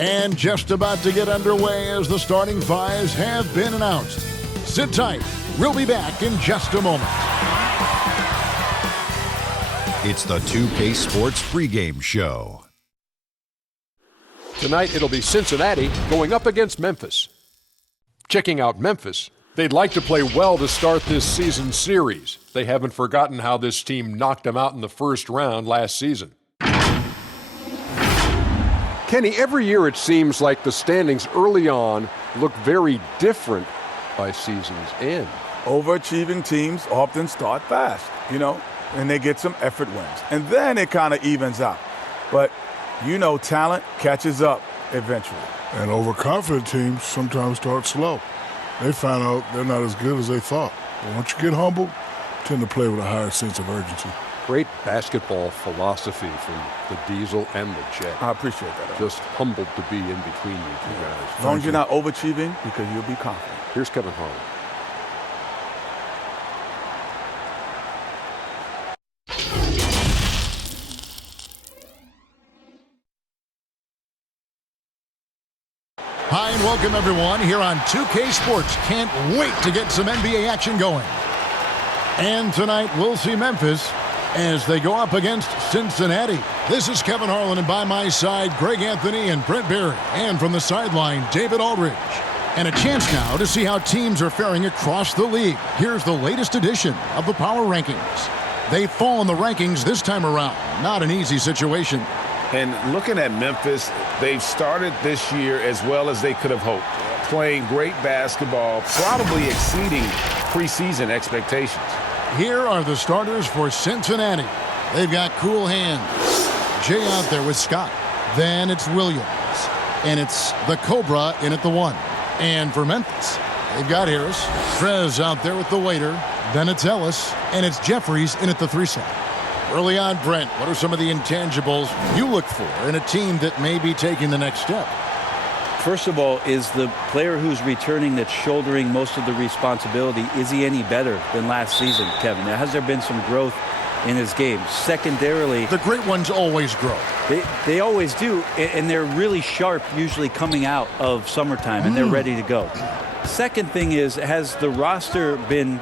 And just about to get underway as the starting fives have been announced. Sit tight. We'll be back in just a moment. It's the 2K Sports pregame show. Tonight it'll be Cincinnati going up against Memphis. Checking out Memphis, they'd like to play well to start this season's series. They haven't forgotten how this team knocked them out in the first round last season. Kenny, every year it seems like the standings early on look very different by season's end. Overachieving teams often start fast, and they get some effort wins. And then it kind of evens out. But, talent catches up eventually. And overconfident teams sometimes start slow. They find out they're not as good as they thought. But once you get humble, you tend to play with a higher sense of urgency. Great basketball philosophy from the Diesel and the Jet. I appreciate that. Just humbled to be in between you two guys. As long as you're not overachieving, because you'll be confident. Here's Kevin Harlan. Hi and welcome everyone here on 2K Sports. Can't wait to get some NBA action going. And tonight we'll see Memphis as they go up against Cincinnati. This is Kevin Harlan, and by my side, Greg Anthony and Brent Berry. And from the sideline, David Aldridge. And a chance now to see how teams are faring across the league. Here's the latest edition of the Power Rankings. They fall in the rankings this time around. Not an easy situation. And looking at Memphis, they've started this year as well as they could have hoped. Playing great basketball, probably exceeding preseason expectations. Here are the starters for Cincinnati. They've got cool hands. Jay out there with Scott. Then it's Williams. And it's the Cobra in at the 1. And for Memphis, they've got Harris. Trez out there with the waiter. Then it's Ellis. And it's Jeffries in at the 3 side. Early on, Brent, what are some of the intangibles you look for in a team that may be taking the next step? First of all, is the player who's returning that's shouldering most of the responsibility, is he any better than last season, Kevin? Now, has there been some growth in his game? Secondarily, the great ones always grow. They always do, and they're really sharp usually coming out of summertime, and they're ready to go. Second thing is, has the roster been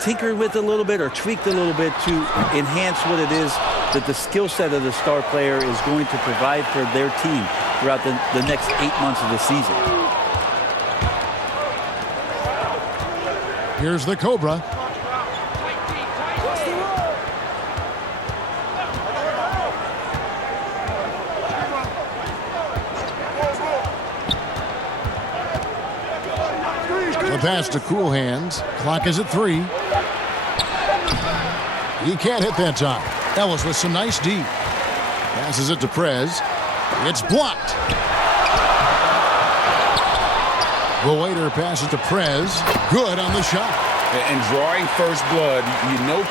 tinkered with a little bit or tweaked a little bit to enhance what it is that the skill set of the star player is going to provide for their team throughout the next 8 months of the season? Here's the Cobra. The pass to Cool Hands. Clock is at 3. He can't hit that time. Ellis with some nice D. Passes it to Prez. It's blocked. The waiter passes to Prez. Good on the shot. And drawing first blood,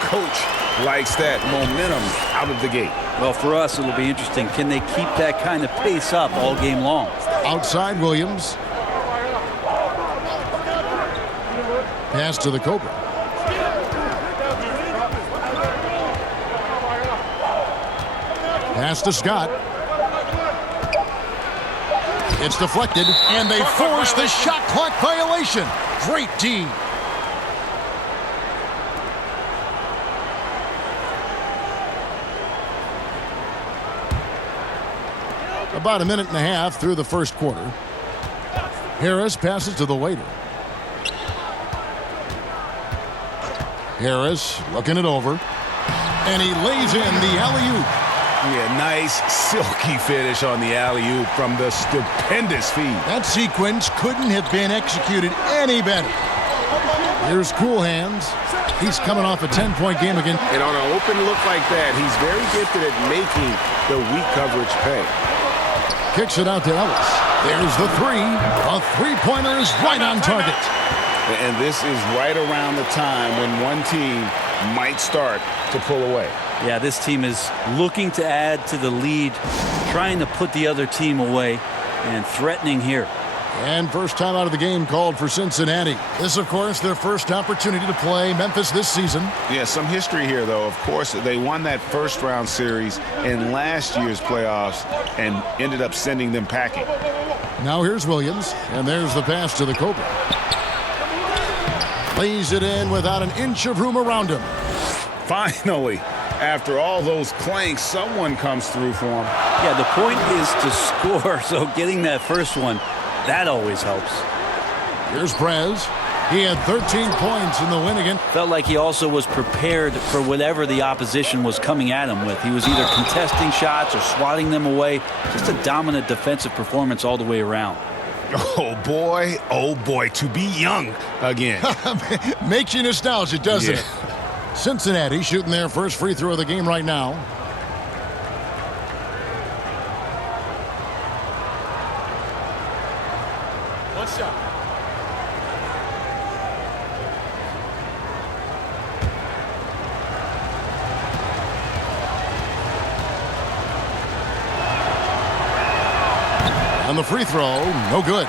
coach likes that momentum out of the gate. Well, for us, it'll be interesting. Can they keep that kind of pace up all game long? Outside Williams. Pass to the Cobra. Pass to Scott. It's deflected, and they force the shot clock violation. Great D. About a minute and a half through the first quarter. Harris passes to the waiter. Harris looking it over. And he lays in the alley-oop. Yeah, nice silky finish on the alley-oop from the stupendous feed. That sequence couldn't have been executed any better. Here's Cool Hands. He's coming off a 10-point game again. And on an open look like that, he's very gifted at making the weak coverage pay. Kicks it out to Ellis. There's the 3. A three-pointer is right on target. And this is right around the time when one team might start to pull away. Yeah, this team is looking to add to the lead, trying to put the other team away, and threatening here. And first time out of the game called for Cincinnati. This, of course, their first opportunity to play Memphis this season. Yeah, some history here, though. Of course, they won that first-round series in last year's playoffs and ended up sending them packing. Now here's Williams, and there's the pass to the Cobra. Lays it in without an inch of room around him. Finally, after all those clanks, someone comes through for him. Yeah, the point is to score, so getting that first one, that always helps. Here's Prez. He had 13 points in the win again. Felt like he also was prepared for whatever the opposition was coming at him with. He was either contesting shots or swatting them away. Just a dominant defensive performance all the way around. Oh, boy, to be young again. Makes you nostalgic, doesn't Yeah. it? Cincinnati shooting their first free throw of the game right now. One shot. On the free throw, no good.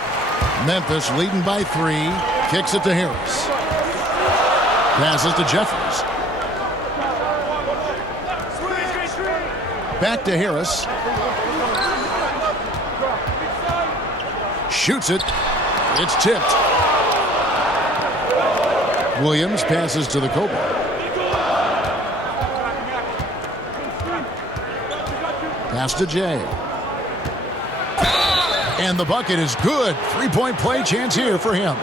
Memphis leading by 3. Kicks it to Harris. Passes to Jeffries. Back to Harris. Shoots it. It's tipped. Williams passes to the Cobra. Pass to Jay. And the bucket is good. Three-point play chance here for him.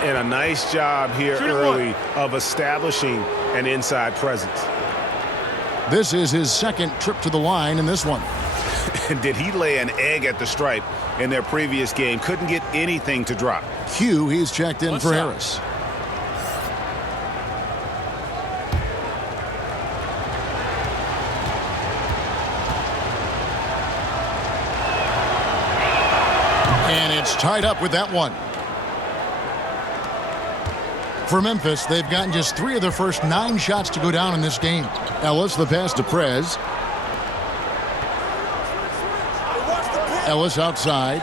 And a nice job here early of establishing an inside presence. This is his second trip to the line in this one. And did he lay an egg at the stripe in their previous game? Couldn't get anything to drop. Q, he's checked in for Harris. And it's tied up with that one. For Memphis, they've gotten just 3 of their first 9 shots to go down in this game. Ellis, the pass to Prez. Ellis outside.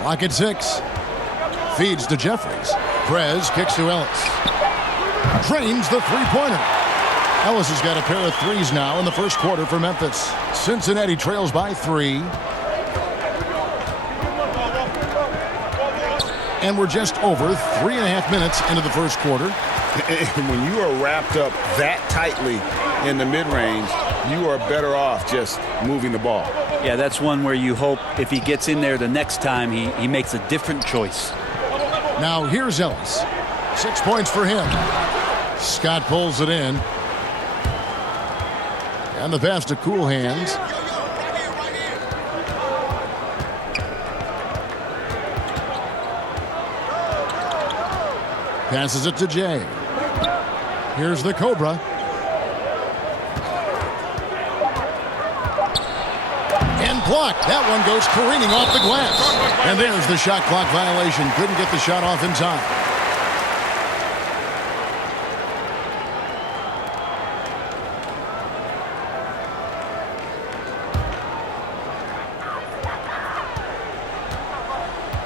Clock at 6. Feeds to Jeffries. Prez kicks to Ellis. Drains the three-pointer. Ellis has got a pair of threes now in the first quarter for Memphis. Cincinnati trails by 3. And we're just over 3.5 minutes into the first quarter. When you are wrapped up that tightly in the mid-range, you are better off just moving the ball. Yeah, that's one where you hope if he gets in there the next time, he makes a different choice. Now here's Ellis. 6 points for him. Scott pulls it in. And the pass to Cool Hands. Passes it to Jay. Here's the Cobra. And blocked. That one goes careening off the glass. And there's the shot clock violation. Couldn't get the shot off in time.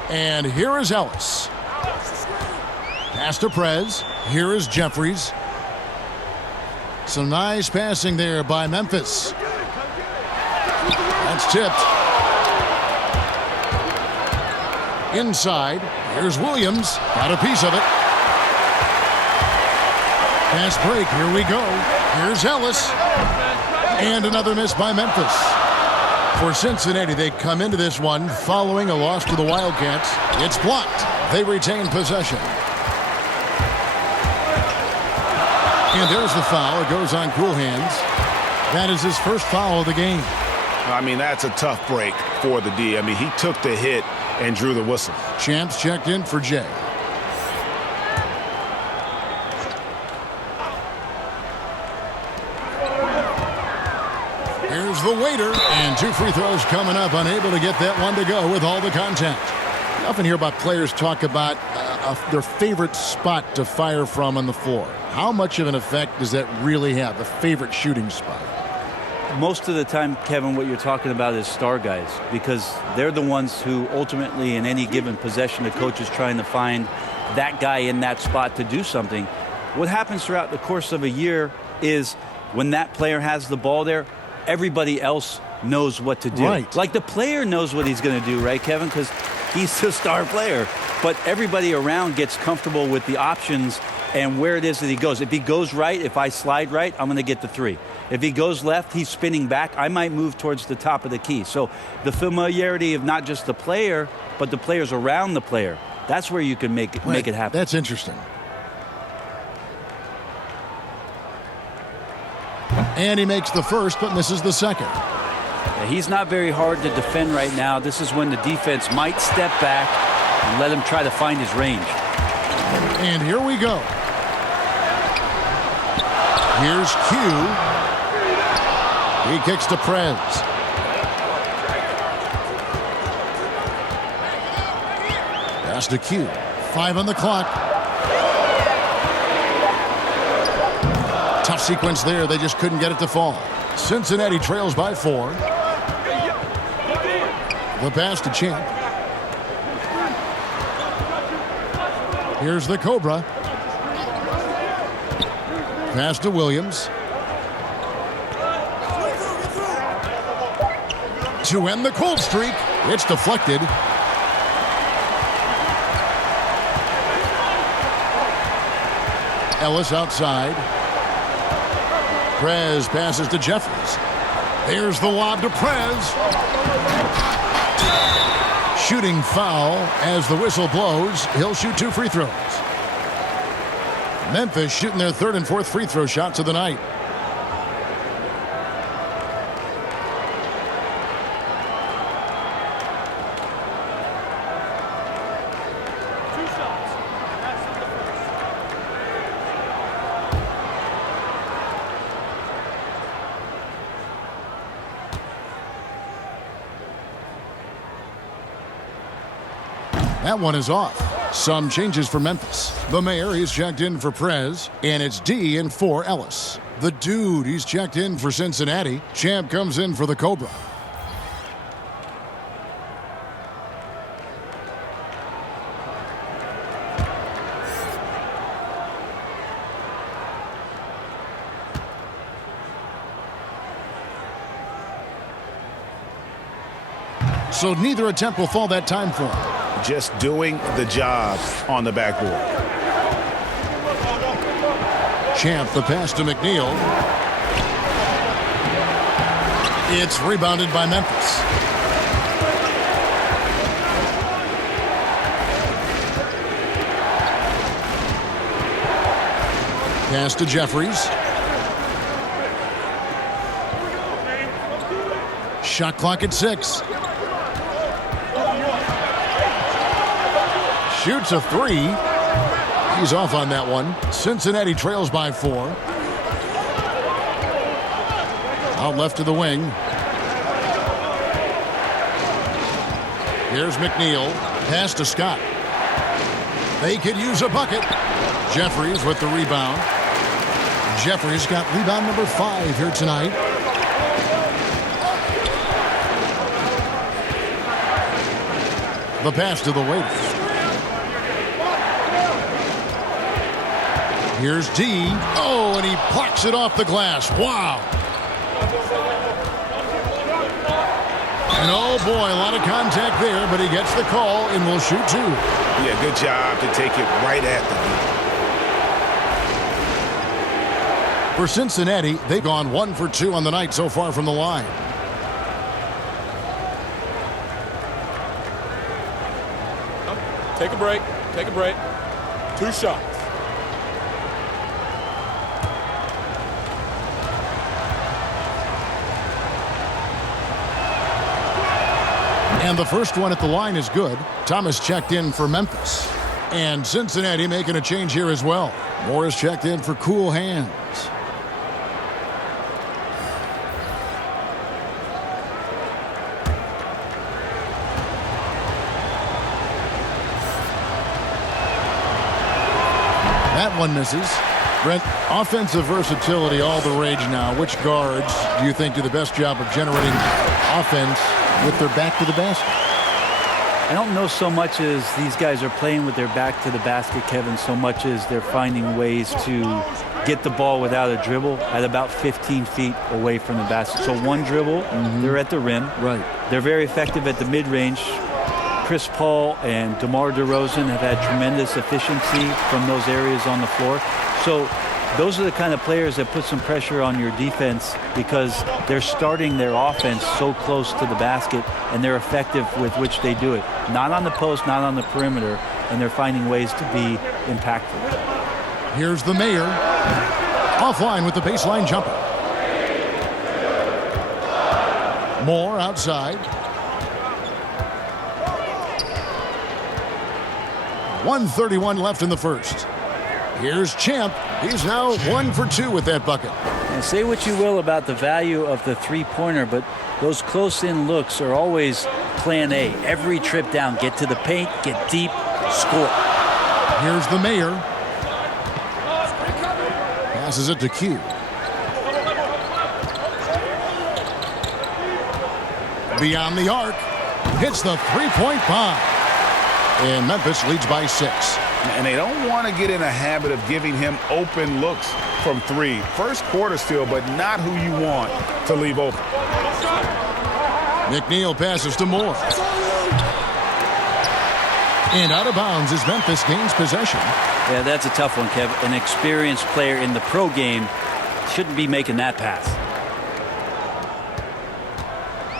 And here is Ellis. Pass to Prez. Here is Jeffries. Some nice passing there by Memphis. That's tipped. Inside. Here's Williams. Got a piece of it. Fast break. Here we go. Here's Ellis. And another miss by Memphis. For Cincinnati, they come into this one following a loss to the Wildcats. It's blocked. They retain possession. And there's the foul. It goes on Cool Hands. That is his first foul of the game. I mean, that's a tough break for the D. I mean, he took the hit and drew the whistle. Champs checked in for Jay. Here's the waiter. And 2 free throws coming up. Unable to get that one to go with all the contact. You often hear about players talk about their favorite spot to fire from on the floor. How much of an effect does that really have, the favorite shooting spot? most of the time, Kevin, what you're talking about is star guys, because they're the ones who ultimately in any given possession, the coach is trying to find that guy in that spot to do something. What happens throughout the course of a year is when that player has the ball there, everybody else knows what to do. Right. Like the player knows what he's going to do, right, Kevin? Because he's the star player. But everybody around gets comfortable with the options and where it is that he goes. If he goes right, if I slide right, I'm going to get the 3. If he goes left, he's spinning back. I might move towards the top of the key. So the familiarity of not just the player, but the players around the player, that's where you can make it happen. That's interesting. And he makes the first, but misses the second. Yeah, he's not very hard to defend right now. This is when the defense might step back and let him try to find his range. And here we go. Here's Q. He kicks to Prez. Pass to Q. 5 on the clock. Tough sequence there. They just couldn't get it to fall. Cincinnati trails by 4. The pass to Champ. Here's the Cobra. Pass to Williams. To end the cold streak. It's deflected. Ellis outside. Prez passes to Jeffries. There's the lob to Prez. Shooting foul as the whistle blows. He'll shoot 2 free throws. Memphis shooting their 3rd and 4th free throw shots of the night. That one is off. Some changes for Memphis. The mayor, he's checked in for Prez, and it's D in for Ellis. The dude, he's checked in for Cincinnati. Champ comes in for the Cobra. So neither attempt will fall that time for him. Just doing the job on the backboard. Champ, the pass to McNeil. It's rebounded by Memphis. Pass to Jeffries. Shot clock at 6. Shoots a 3. He's off on that one. Cincinnati trails by 4. Out left to the wing. Here's McNeil. Pass to Scott. They could use a bucket. Jeffries with the rebound. Jeffries got rebound number 5 here tonight. The pass to the Waiters. Here's D. Oh, and he plucks it off the glass. Wow. And oh boy, a lot of contact there, but he gets the call and will shoot 2. Yeah, good job to take it right at the hoop. For Cincinnati, they've gone 1 for 2 on the night so far from the line. Take a break. Take a break. 2 shots. And the first one at the line is good. Thomas checked in for Memphis. And Cincinnati making a change here as well. Morris checked in for cool hands. That one misses. Brent, offensive versatility, all the rage now. Which guards do you think do the best job of generating offense with their back to the basket? I don't know so much as these guys are playing with their back to the basket, Kevin, so much as they're finding ways to get the ball without a dribble at about 15 feet away from the basket. So one dribble, they're at the rim. Right. They're very effective at the mid-range. Chris Paul and DeMar DeRozan have had tremendous efficiency from those areas on the floor. So those are the kind of players that put some pressure on your defense because they're starting their offense so close to the basket, and they're effective with which they do it. Not on the post, not on the perimeter, and they're finding ways to be impactful. Here's the mayor. Offline with the baseline jumper. Moore outside. 1:31 left in the first. Here's Champ. He's now 1 for 2 with that bucket. And say what you will about the value of the three-pointer, but those close-in looks are always plan A. Every trip down, get to the paint, get deep, score. Here's the mayor. Passes it to Q. Beyond the arc. Hits the three-point bomb. And Memphis leads by 6. And they don't want to get in a habit of giving him open looks from 3. First quarter still, but not who you want to leave open. McNeil passes to Moore. And out of bounds as Memphis gains possession. Yeah, that's a tough one, Kev. An experienced player in the pro game shouldn't be making that pass.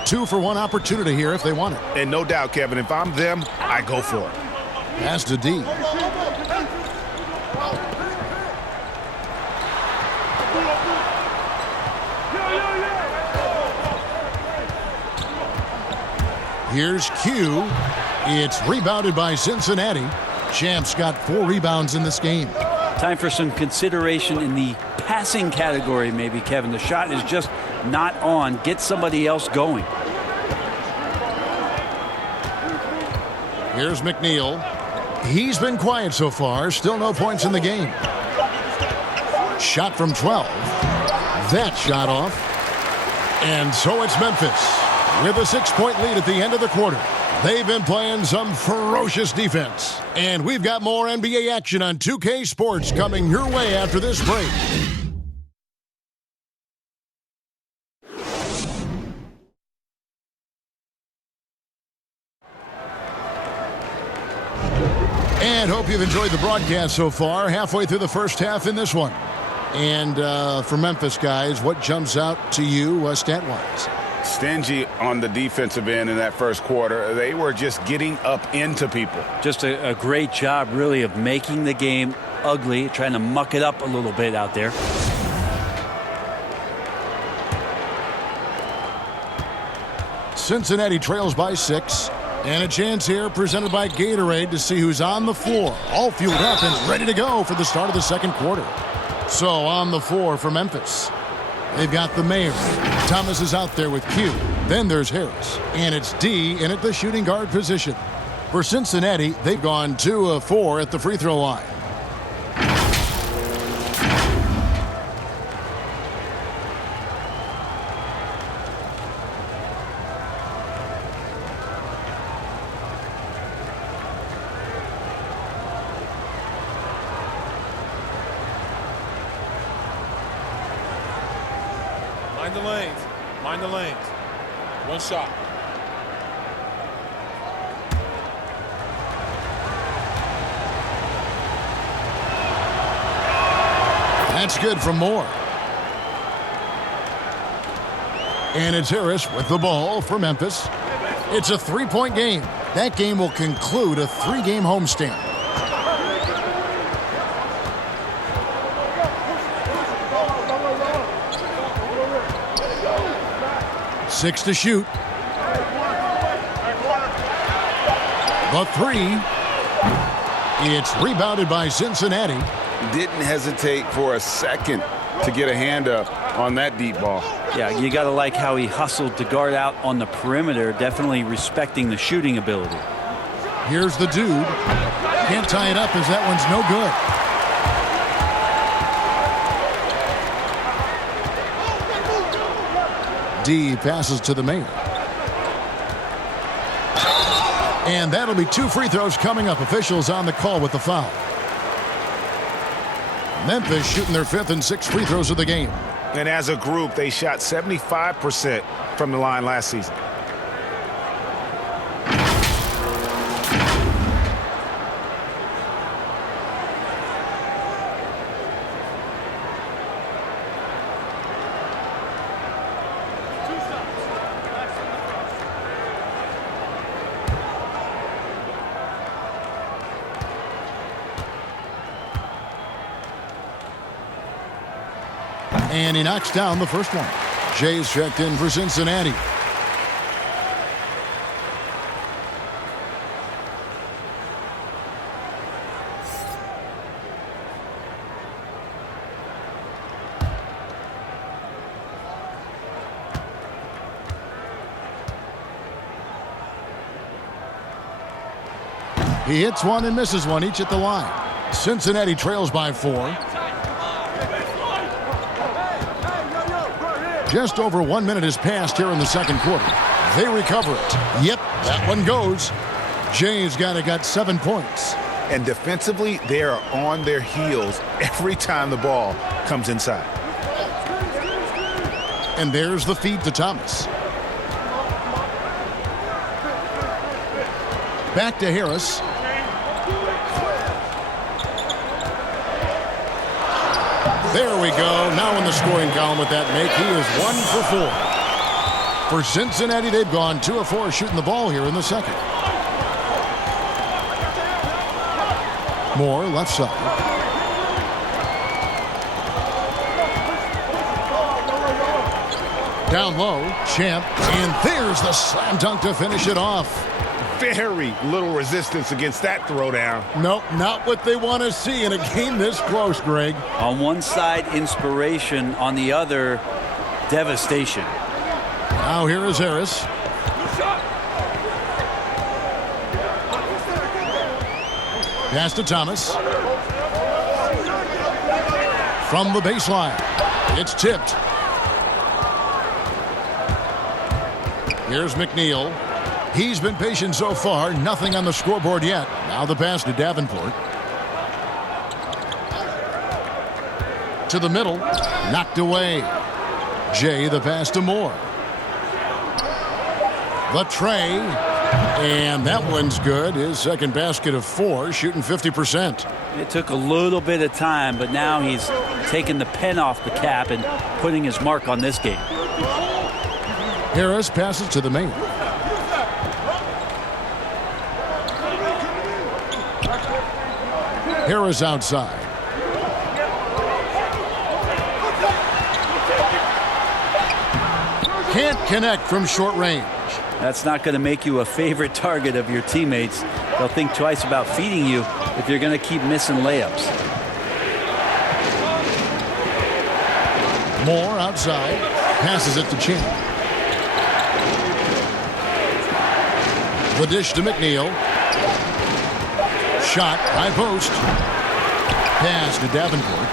2 for 1 opportunity here if they want it. And no doubt, Kevin, if I'm them, I go for it. Pass to D. Here's Q. It's rebounded by Cincinnati. Champ's got 4 rebounds in this game. Time for some consideration in the passing category, maybe, Kevin. The shot is just not on. Get somebody else going. Here's McNeil. He's been quiet so far. Still no points in the game. Shot from 12. That shot off. And so it's Memphis with a 6-point lead at the end of the quarter. They've been playing some ferocious defense. And we've got more NBA action on 2K Sports coming your way after this break. And hope you've enjoyed the broadcast so far. Halfway through the first half in this one. And for Memphis, guys, what jumps out to you stat-wise? Stingy on the defensive end in that first quarter. They were just getting up into people. Just a great job, really, of making the game ugly, trying to muck it up a little bit out there. Cincinnati trails by 6. And a chance here presented by Gatorade to see who's on the floor. All fueled up and ready to go for the start of the second quarter. So on the floor for Memphis. They've got the mayor. Thomas is out there with Q. Then there's Harris. And it's D in at the shooting guard position. For Cincinnati, they've gone 2 of 4 at the free throw line. Mind the lanes. Mind the lanes. One shot. That's good from Moore. And it's Harris with the ball for Memphis. It's a 3-point game. That game will conclude a 3-game homestand. Six to shoot. The 3. It's rebounded by Cincinnati. Didn't hesitate for a second to get a hand up on that deep ball. Yeah, you got to like how he hustled to guard out on the perimeter, definitely respecting the shooting ability. Here's the dude. Can't tie it up as that one's no good. D passes to the mayor. And that'll be 2 free throws coming up. Officials on the call with the foul. Memphis shooting their 5th and 6th free throws of the game. And as a group, they shot 75% from the line last season. And he knocks down the first one. Jay's checked in for Cincinnati. He hits one and misses one, each at the line. Cincinnati trails by 4. Just over 1 minute has passed here in the second quarter. They recover it. Yep, that one goes. Jay's got 7 points. And defensively, they are on their heels every time the ball comes inside. And there's the feed to Thomas. Back to Harris. There we go. Now in the scoring column with that make, he is 1 for 4. For Cincinnati, they've gone 2 of 4 shooting the ball here in the second. Moore, left side. Down low, Champ, and there's the slam dunk to finish it off. Very little resistance against that throwdown. Nope, not what they want to see in a game this close, Greg. On one side, inspiration. On the other, devastation. Now here is Harris. Pass to Thomas. From the baseline. It's tipped. Here's McNeil. He's been patient so far. Nothing on the scoreboard yet. Now the pass to Davenport. To the middle. Knocked away. Jay the pass to Moore. The tray. And that one's good. His second basket of 4, shooting 50%. It took a little bit of time, but now he's taking the pen off the cap and putting his mark on this game. Harris passes to the main. Harris outside. Can't connect from short range. That's not going to make you a favorite target of your teammates. They'll think twice about feeding you if you're going to keep missing layups. Moore outside. Passes it to Champ. The dish to McNeil. Shot, high post. Pass to Davenport.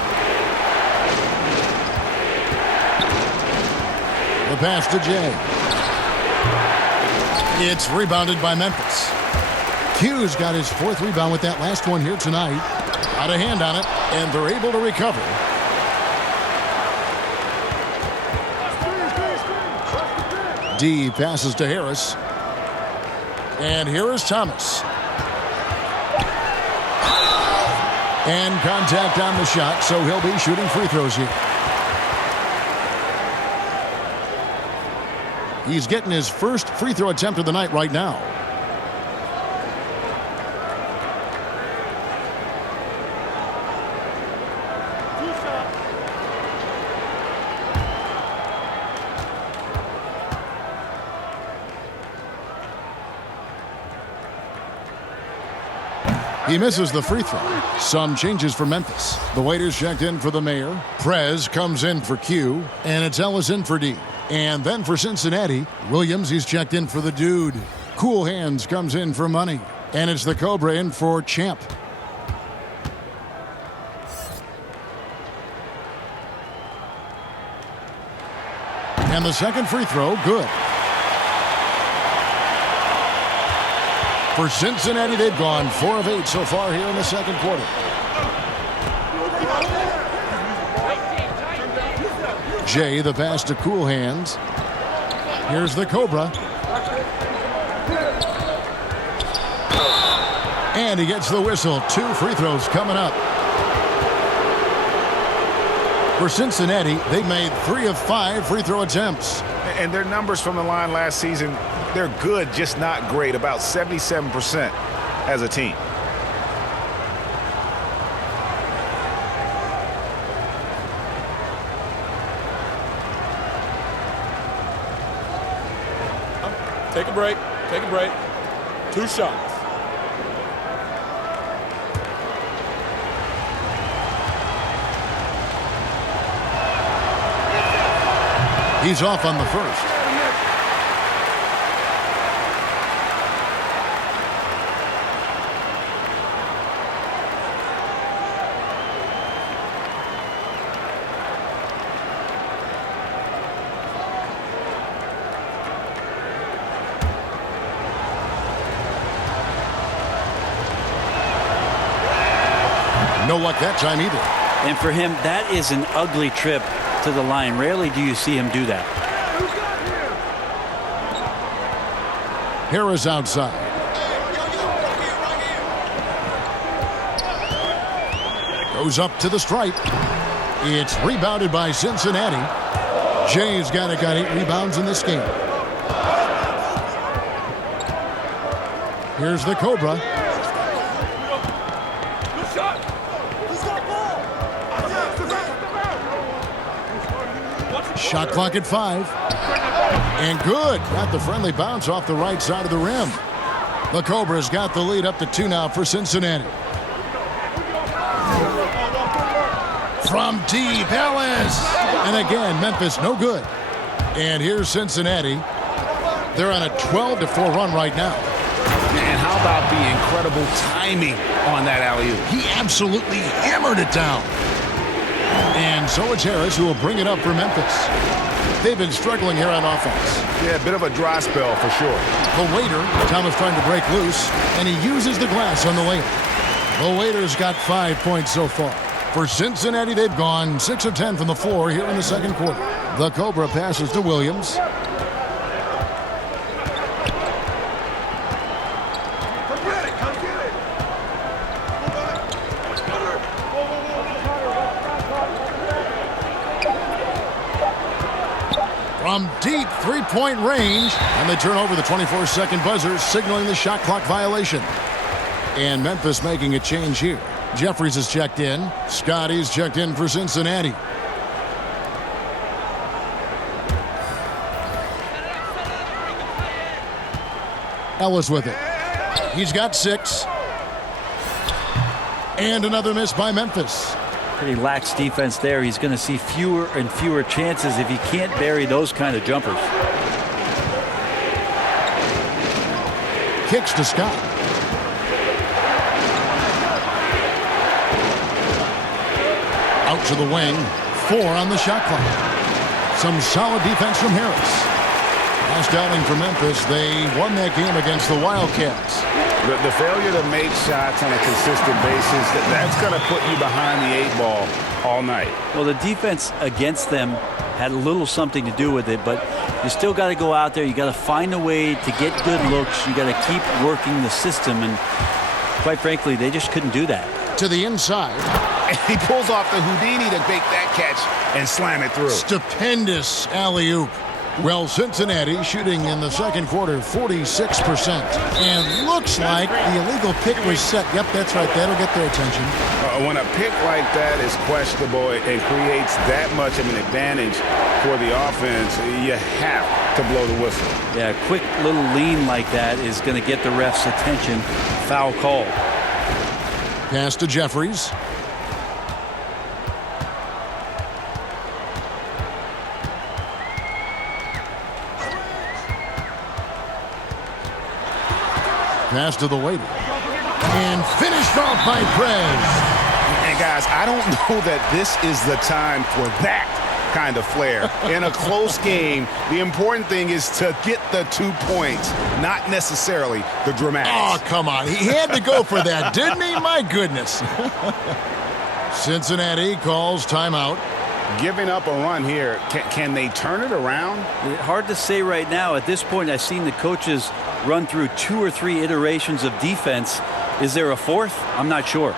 The pass to Jay. It's rebounded by Memphis. Q's got his 4th rebound with that last one here tonight. Got a hand on it, and they're able to recover. D passes to Harris. And here is Thomas. And contact on the shot, so he'll be shooting free throws here. He's getting his first free throw attempt of the night right now. He misses the free throw. Some changes for Memphis. The waiters checked in for the mayor. Prez comes in for Q. And it's Ellis in for D. And then for Cincinnati, Williams, he's checked in for the dude. Cool Hands comes in for Money. And it's the Cobra in for Champ. And the second free throw, good. For Cincinnati, they've gone 4 of 8 so far here in the second quarter. Jay, the pass to Cool Hands. Here's the Cobra. And he gets the whistle. 2 free throws coming up. For Cincinnati, they made 3 of 5 free throw attempts. And their numbers from the line last season, they're good, just not great, about 77% as a team. Take a break. Take a break. 2 shots. He's off on the first. No luck that time either. And for him, that is an ugly trip to the line. Rarely do you see him do that. Harris outside. Goes up to the stripe. It's rebounded by Cincinnati. Jay's got 8 rebounds in this game. Here's the Cobra. Shot clock at 5. And good. Got the friendly bounce off the right side of the rim. The Cobra's got the lead up to 2 now for Cincinnati. From deep, Ellis. And again, Memphis no good. And here's Cincinnati. They're on a 12-4 run right now. And how about the incredible timing on that alley-oop? He absolutely hammered it down. And so it's Harris who will bring it up for Memphis. They've been struggling here on offense. Yeah, a bit of a dry spell for sure. The waiter, Thomas trying to break loose, and he uses the glass on the layup. The waiter's got 5 points so far. For Cincinnati, they've gone 6 of 10 from the floor here in the second quarter. The Cobra passes to Williams. From deep 3-point range, and they turn over the 24-second buzzer, signaling the shot clock violation. And Memphis making a change here. Jeffries is checked in. Scotty's checked in for Cincinnati. Ellis with it. He's got 6. And another miss by Memphis. Pretty lax defense there. He's going to see fewer and fewer chances if he can't bury those kind of jumpers. Kicks to Scott. Out to the wing. 4 on the shot clock. Some solid defense from Harris. Last outing for Memphis, they won that game against the Wildcats. The failure to make shots on a consistent basis, that's going to put you behind the 8 ball all night. Well, the defense against them had a little something to do with it, but you still got to go out there. You got to find a way to get good looks. You got to keep working the system, and quite frankly, they just couldn't do that. To the inside. And he pulls off the Houdini to make that catch and slam it through. Stupendous alley-oop. Well, Cincinnati shooting in the second quarter 46%. And looks like the illegal pick was set. Yep, that's right. That'll get their attention. When a pick like that is questionable and creates that much of an advantage for the offense, you have to blow the whistle. Yeah, a quick little lean like that is going to get the ref's attention. Foul call. Pass to Jeffries. Pass to the waiter. And finished off by Prez. And guys, I don't know that this is the time for that kind of flair. In a close game, the important thing is to get the 2 points, not necessarily the dramatics. Oh, come on. He had to go for that, didn't he? My goodness. Cincinnati calls timeout. Giving up a run here, can they turn it around? Hard to say right now. At this point, I've seen the coaches run through 2 or 3 iterations of defense. Is there a fourth? I'm not sure.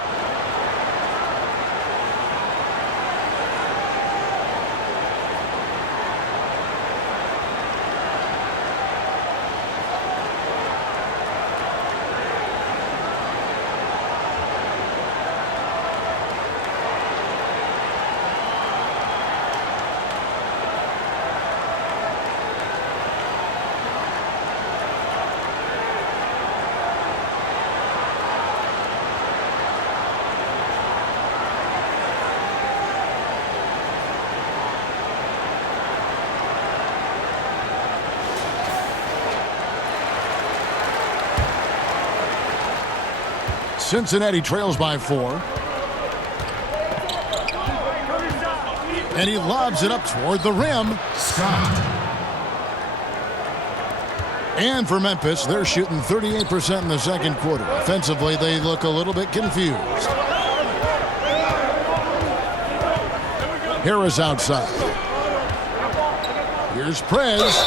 Cincinnati trails by 4. And he lobs it up toward the rim. Scott. And for Memphis, they're shooting 38% in the second quarter. Offensively, they look a little bit confused. Harris outside. Here's Prez.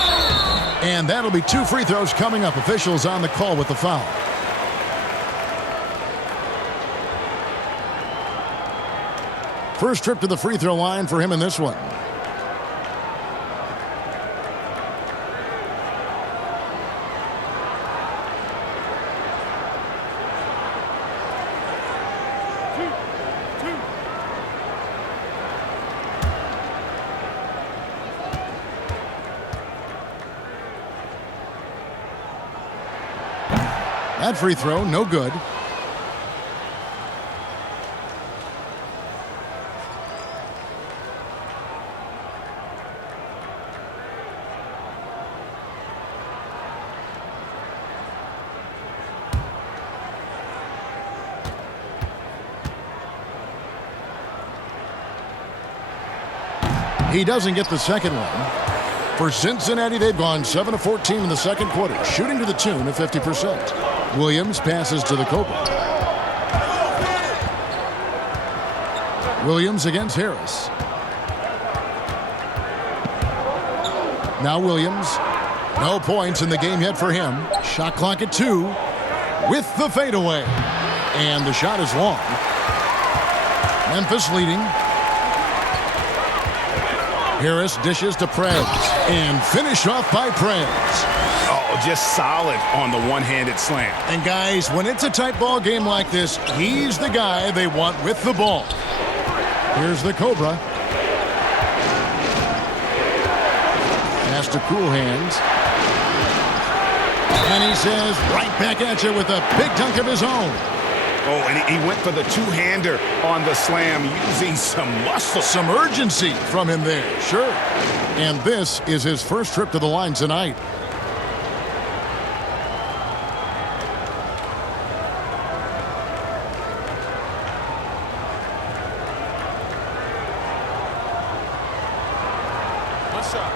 And that'll be 2 free throws coming up. Officials on the call with the foul. First trip to the free throw line for him in this one. That free throw, no good. He doesn't get the second one. For Cincinnati, they've gone 7 of 14 in the second quarter, shooting to the tune of 50%. Williams passes to the Cobra. Williams against Harris. Now Williams. No points in the game yet for him. Shot clock at 2 with the fadeaway. And the shot is long. Memphis leading. Harris dishes to Prez and finished off by Prez. Oh, just solid on the one-handed slam. And guys, when it's a tight ball game like this, he's the guy they want with the ball. Here's the Cobra. Pass to Cool Hands. And he says, right back at you with a big dunk of his own. Oh, and he went for the two-hander on the slam, using some muscle. Some urgency from him there, sure. And this is his first trip to the line tonight. Good shot.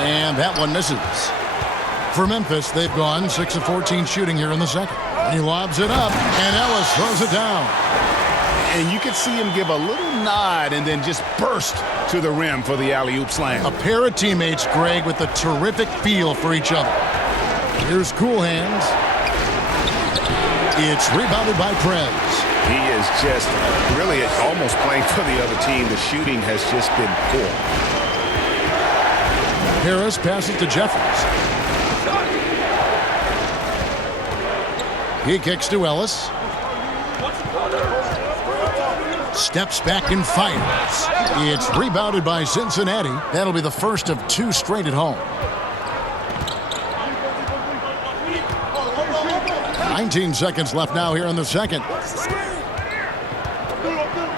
And that one misses. For Memphis, they've gone 6 of 14 shooting here in the second. He lobs it up, and Ellis throws it down. And you could see him give a little nod and then just burst to the rim for the alley-oop slam. A pair of teammates, Greg, with a terrific feel for each other. Here's Cool Hands. It's rebounded by Prez. He is just really almost playing for the other team. The shooting has just been poor. Harris passes to Jeffers. He kicks to Ellis. Steps back and fires. It's rebounded by Cincinnati. That'll be the first of 2 straight at home. 19 seconds left now here in the second.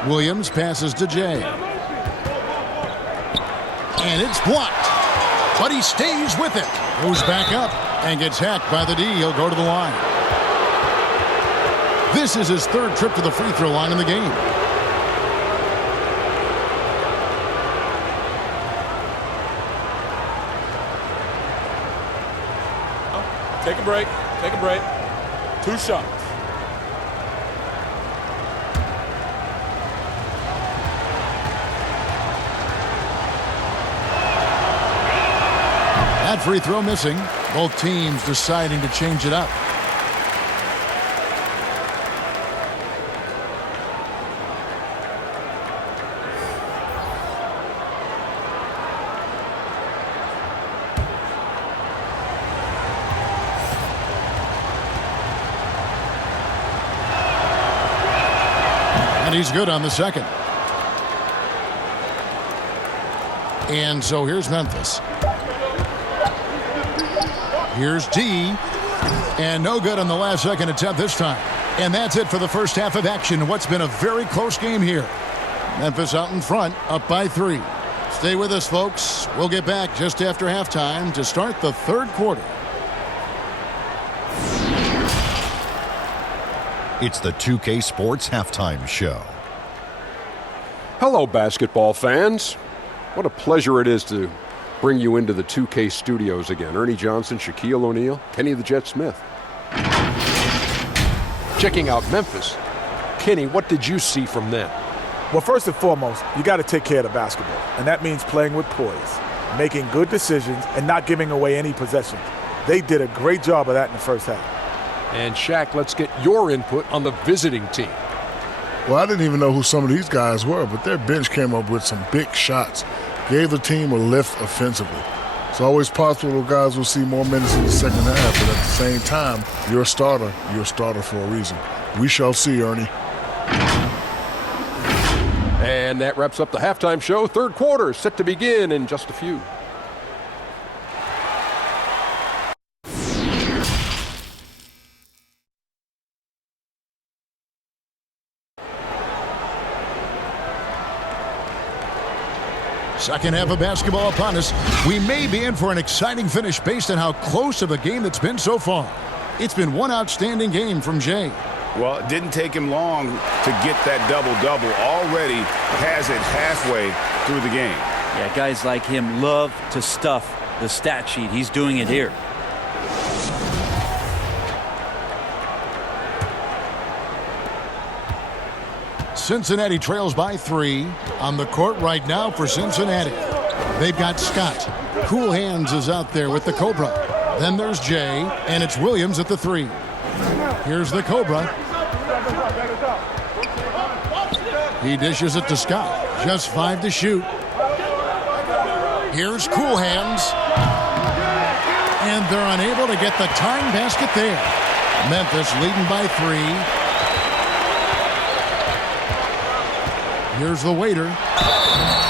Williams passes to Jay. And it's blocked. but he stays with it. Goes back up and gets hacked by the D. He'll go to the line. This is his third trip to the free throw line in the game. Take a break. Take a break. 2 shots. That free throw missing. Both teams deciding to change it up. And he's good on the second. And so here's Memphis. Here's D. And no good on the last second attempt this time. And that's it for the first half of action. What's been a very close game here. Memphis out in front, up by 3. Stay with us, folks. We'll get back just after halftime to start the third quarter. It's the 2K Sports Halftime Show. Hello, basketball fans. What a pleasure it is to bring you into the 2K studios again. Ernie Johnson, Shaquille O'Neal, Kenny the Jet Smith. Checking out Memphis. Kenny, what did you see from them? Well, first and foremost, you got to take care of the basketball, and that means playing with poise, making good decisions, and not giving away any possessions. They did a great job of that in the first half. And Shaq, let's get your input on the visiting team. Well, I didn't even know who some of these guys were, but their bench came up with some big shots. Gave the team a lift offensively. It's always possible guys will see more minutes in the second half, but at the same time, you're a starter for a reason. We shall see, Ernie. And that wraps up the halftime show. Third quarter set to begin in just a few. Second half of basketball upon us. We may be in for an exciting finish based on how close of a game it's been so far. It's been one outstanding game from Jay. Well, it didn't take him long to get that double-double. Already has it halfway through the game. Yeah, guys like him love to stuff the stat sheet. He's doing it here. Cincinnati trails by 3 on the court right now for Cincinnati. They've got Scott. Cool Hands is out there with the Cobra. Then there's Jay, and it's Williams at the 3. Here's the Cobra. He dishes it to Scott. Just 5 to shoot. Here's Cool Hands. And they're unable to get the tying basket there. Memphis leading by 3. Here's the waiter.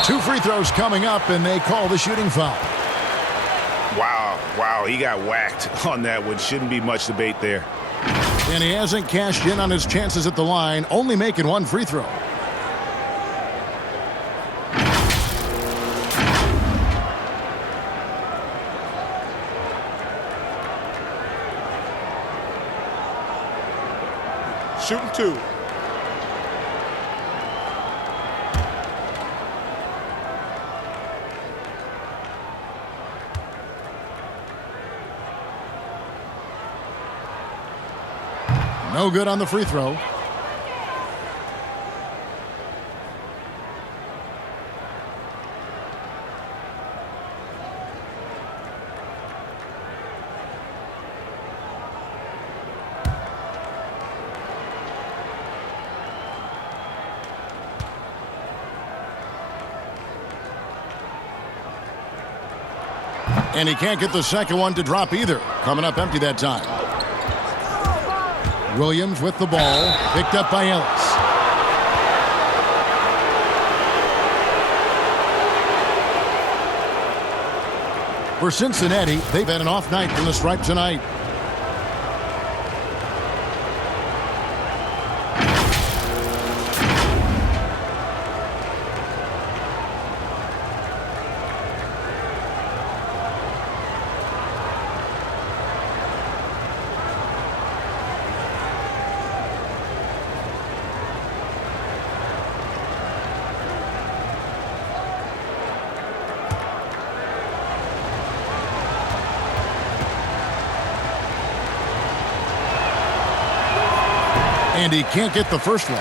2 free throws coming up, and they call the shooting foul. Wow, he got whacked on that one. Shouldn't be much debate there. And he hasn't cashed in on his chances at the line, only making 1 free throw. Shooting 2. No good on the free throw. And he can't get the second one to drop either. Coming up empty that time. Williams with the ball, picked up by Ellis. For Cincinnati, they've had an off night from the stripe tonight. And he can't get the first one.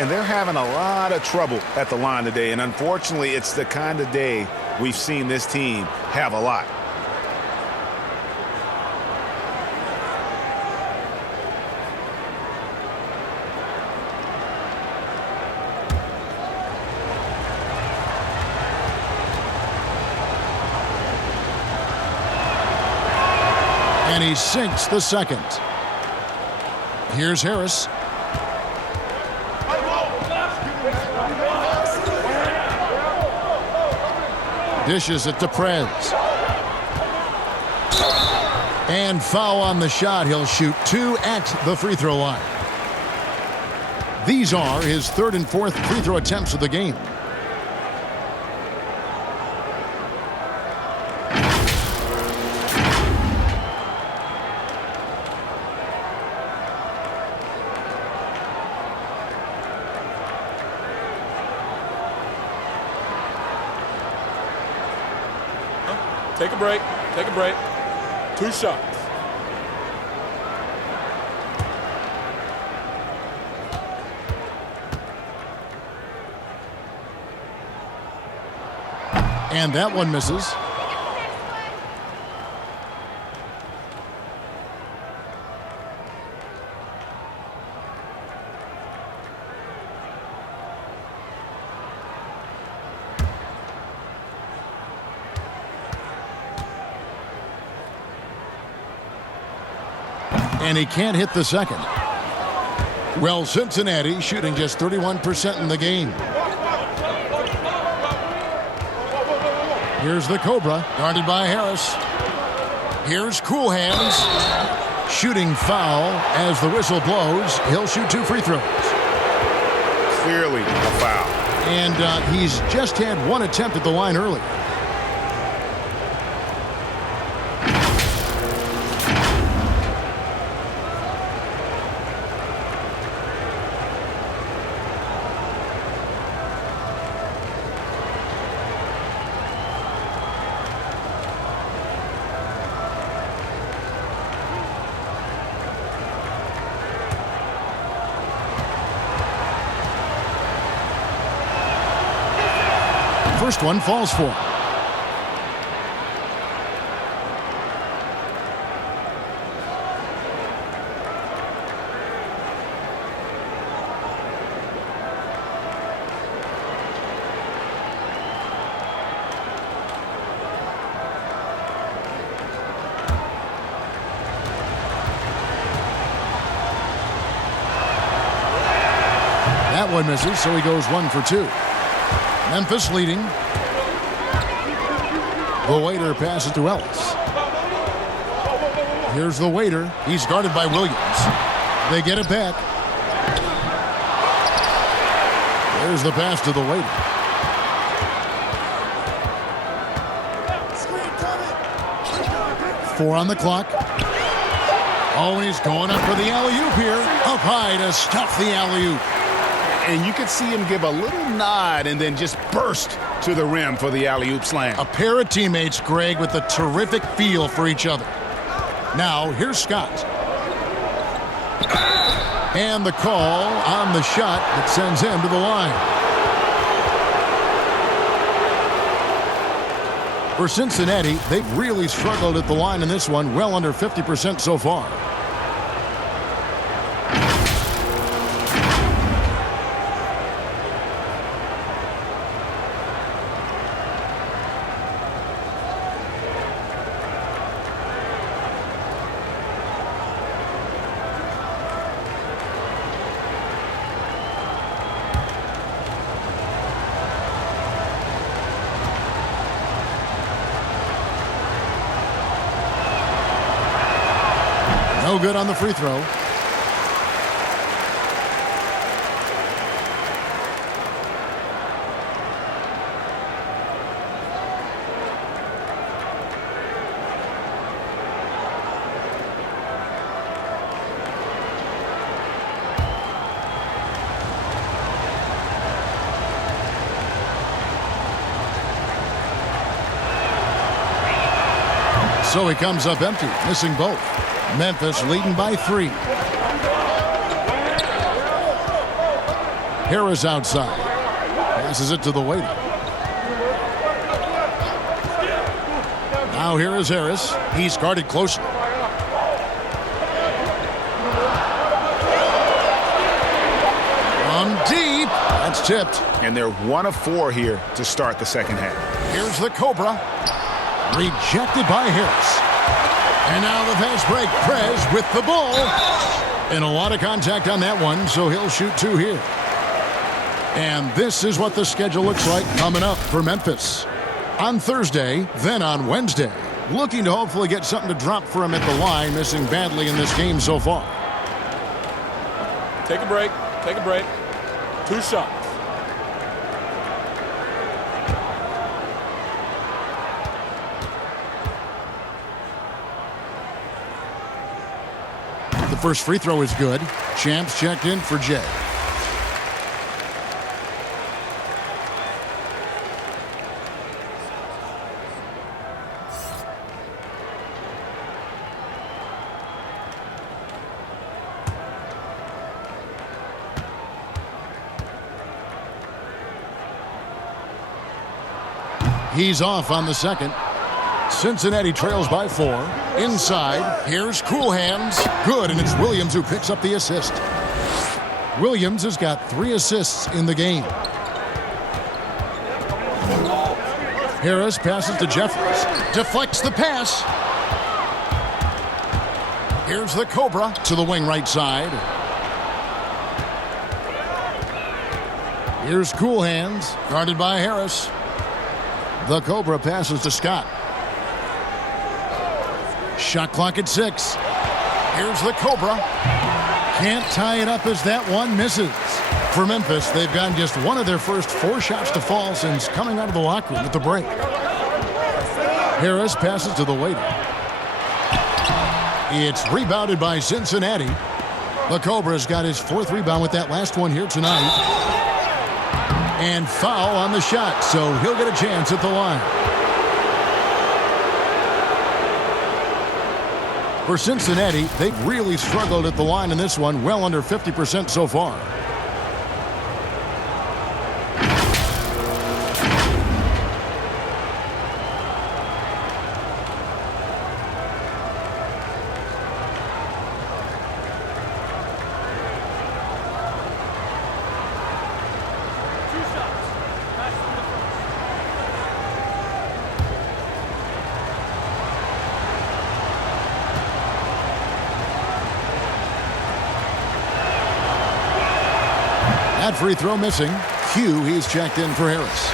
And they're having a lot of trouble at the line today. And unfortunately, it's the kind of day we've seen this team have a lot. And he sinks the second. Here's Harris. Dishes it to Prez. And foul on the shot. He'll shoot 2 at the free throw line. These are his 3rd and 4th free throw attempts of the game. Take a break. Take a break. 2 shots. And that one misses. And he can't hit the second. Well, Cincinnati shooting just 31% in the game. Here's the Cobra, guarded by Harris. Here's Cool Hands. Shooting foul as the whistle blows. He'll shoot 2 free throws. Clearly a foul. And he's just had 1 attempt at the line earlier. First one falls for him. That one misses, so he goes 1 for 2. Memphis leading. The waiter passes to Ellis. Here's the waiter. He's guarded by Williams. They get it back. There's the pass to the waiter. Four on the clock. Oh, and he's going up for the alley-oop here. Up high to stuff the alley-oop. And you could see him give a little nod and then just burst to the rim for the alley-oop slam. A pair of teammates, Greg, with a terrific feel for each other. Now, here's Scott. And the call on the shot that sends him to the line. For Cincinnati, they've really struggled at the line in this one, well under 50% so far. No good on the free throw. So he comes up empty, missing both. Memphis leading by 3. Harris outside. Passes it to the waiter. Now here is Harris. He's guarded closely. From deep. That's tipped. And they're 1 of 4 here to start the second half. Here's the Cobra. Rejected by Harris. And now the fast break. Prez with the ball. And a lot of contact on that one, so he'll shoot 2 here. And this is what the schedule looks like coming up for Memphis. On Thursday, then on Wednesday. Looking to hopefully get something to drop for him at the line, missing badly in this game so far. Take a break. Take a break. 2 shots. The first free throw is good. Champs checked in for Jay. He's off on the second. Cincinnati trails by 4. Inside, here's Cool Hands. Good, and it's Williams who picks up the assist. Williams has got 3 assists in the game. Harris passes to Jeffries. Deflects the pass. Here's the Cobra to the wing right side. Here's Cool Hands, guarded by Harris. The Cobra passes to Scott. Shot clock at 6. Here's the Cobra. Can't tie it up as that one misses. For Memphis, they've gotten just one of their first 4 shots to fall since coming out of the locker room at the break. Harris passes to the waiter. It's rebounded by Cincinnati. The Cobra's got his 4th rebound with that last one here tonight. And foul on the shot, so he'll get a chance at the line. For Cincinnati, they've really struggled at the line in this one, well under 50% so far. That free throw missing. Hugh, he's checked in for Harris.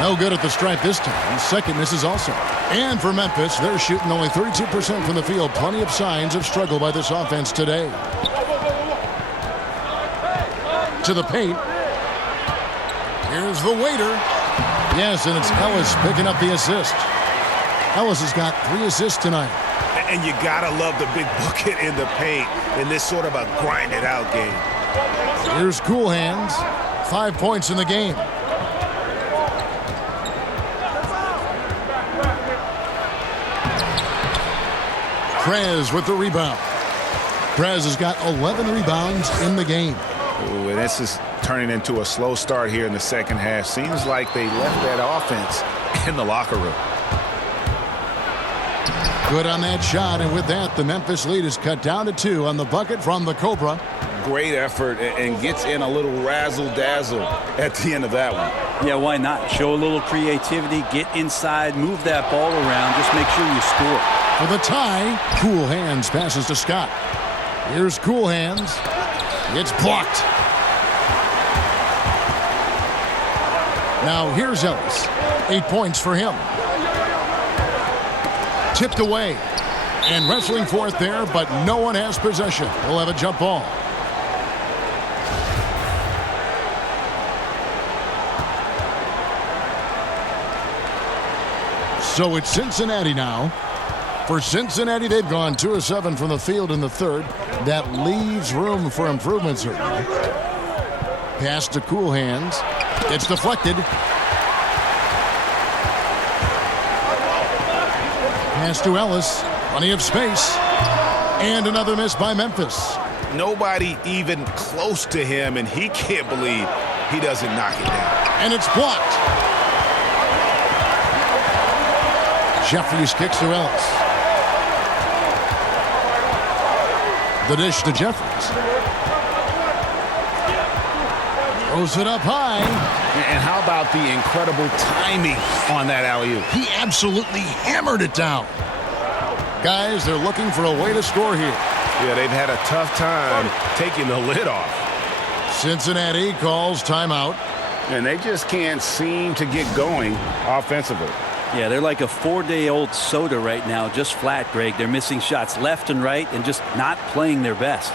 No good at the stripe this time. Second misses also. And for Memphis, they're shooting only 32% from the field. Plenty of signs of struggle by this offense today. To the paint. Here's the waiter. Yes, and it's Ellis picking up the assist. Ellis has got 3 assists tonight. And you gotta love the big bucket in the paint in this sort of a grind-it-out game. Here's Cool Hands. 5 points in the game. Prez with the rebound. Prez has got 11 rebounds in the game. Ooh, and this is turning into a slow start here in the second half. Seems like they left that offense in the locker room. Good on that shot, and with that, the Memphis lead is cut down to 2 on the bucket from the Cobra. Great effort and gets in a little razzle-dazzle at the end of that one. Yeah, why not? Show a little creativity, get inside, move that ball around, just make sure you score. For the tie, Cool Hands passes to Scott. Here's Cool Hands. It's blocked. Now here's Ellis. 8 points for him. Tipped away. And wrestling for it there, but no one has possession. He'll have a jump ball. So it's Cincinnati now. For Cincinnati, they've gone 2 of 7 from the field in the third. That leaves room for improvement, certainly. Pass to Cool Hands. It's deflected. Pass to Ellis. Plenty of space. And another miss by Memphis. Nobody even close to him, and he can't believe he doesn't knock it down. And it's blocked. Jeffries kicks to Ellis. The dish to Jeffries. Throws it up high. And how about the incredible timing on that alley-oop? He absolutely hammered it down. Guys, they're looking for a way to score here. Yeah, they've had a tough time taking the lid off. Cincinnati calls timeout. And they just can't seem to get going offensively. Yeah, they're like a 4-day-old soda right now, just flat, Greg. They're missing shots left and right and just not playing their best.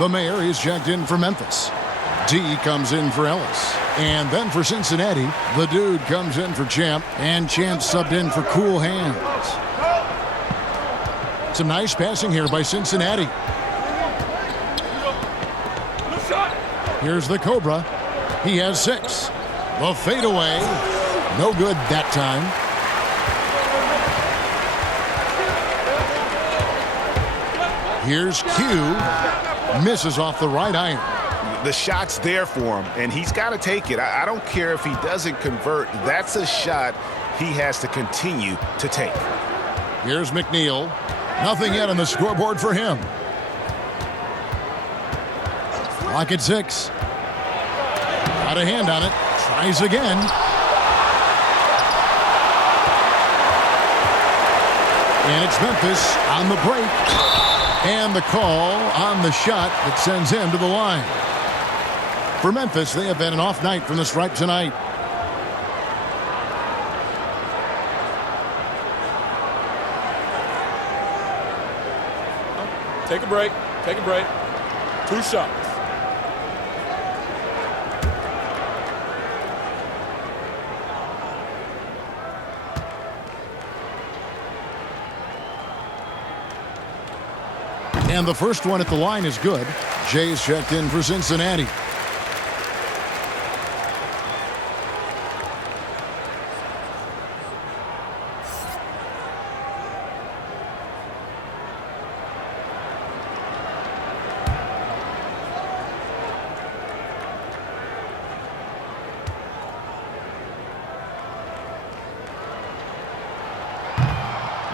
The mayor is checked in for Memphis. D comes in for Ellis. And then for Cincinnati, the dude comes in for Champ. And Champ subbed in for Cool Hands. Some nice passing here by Cincinnati. Here's the Cobra. He has 6. The fadeaway. No good that time. Here's Q. Misses off the right iron. The shot's there for him, and he's got to take it. I don't care if he doesn't convert. That's a shot he has to continue to take. Here's McNeil. Nothing yet on the scoreboard for him. Clock at 6. Got a hand on it. Tries again. And it's Memphis on the break. And the call on the shot that sends him to the line. For Memphis, they have had an off night from the stripe tonight. Take a break. Take a break. 2 shots. And the first one at the line is good. Jay's checked in for Cincinnati.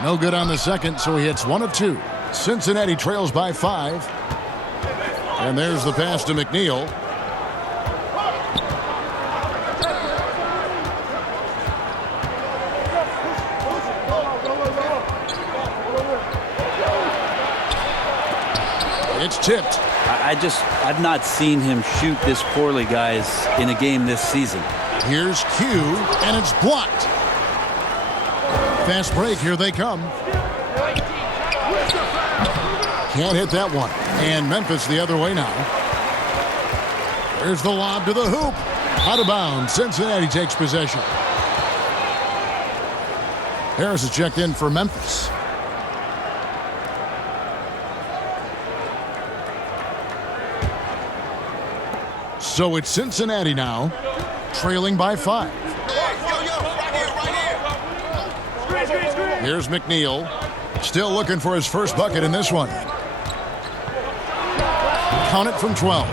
No good on the second, so he hits 1 of 2. Cincinnati trails by 5. And there's the pass to McNeil. It's tipped. I've not seen him shoot this poorly, guys, in a game this season. Here's Q, and it's blocked. Fast break, here they come. Can't hit that one. And Memphis the other way now. There's the lob to the hoop. Out of bounds. Cincinnati takes possession. Harris is checked in for Memphis. So it's Cincinnati now, trailing by 5. Here's McNeil. Still looking for his first bucket in this one. Count it from 12.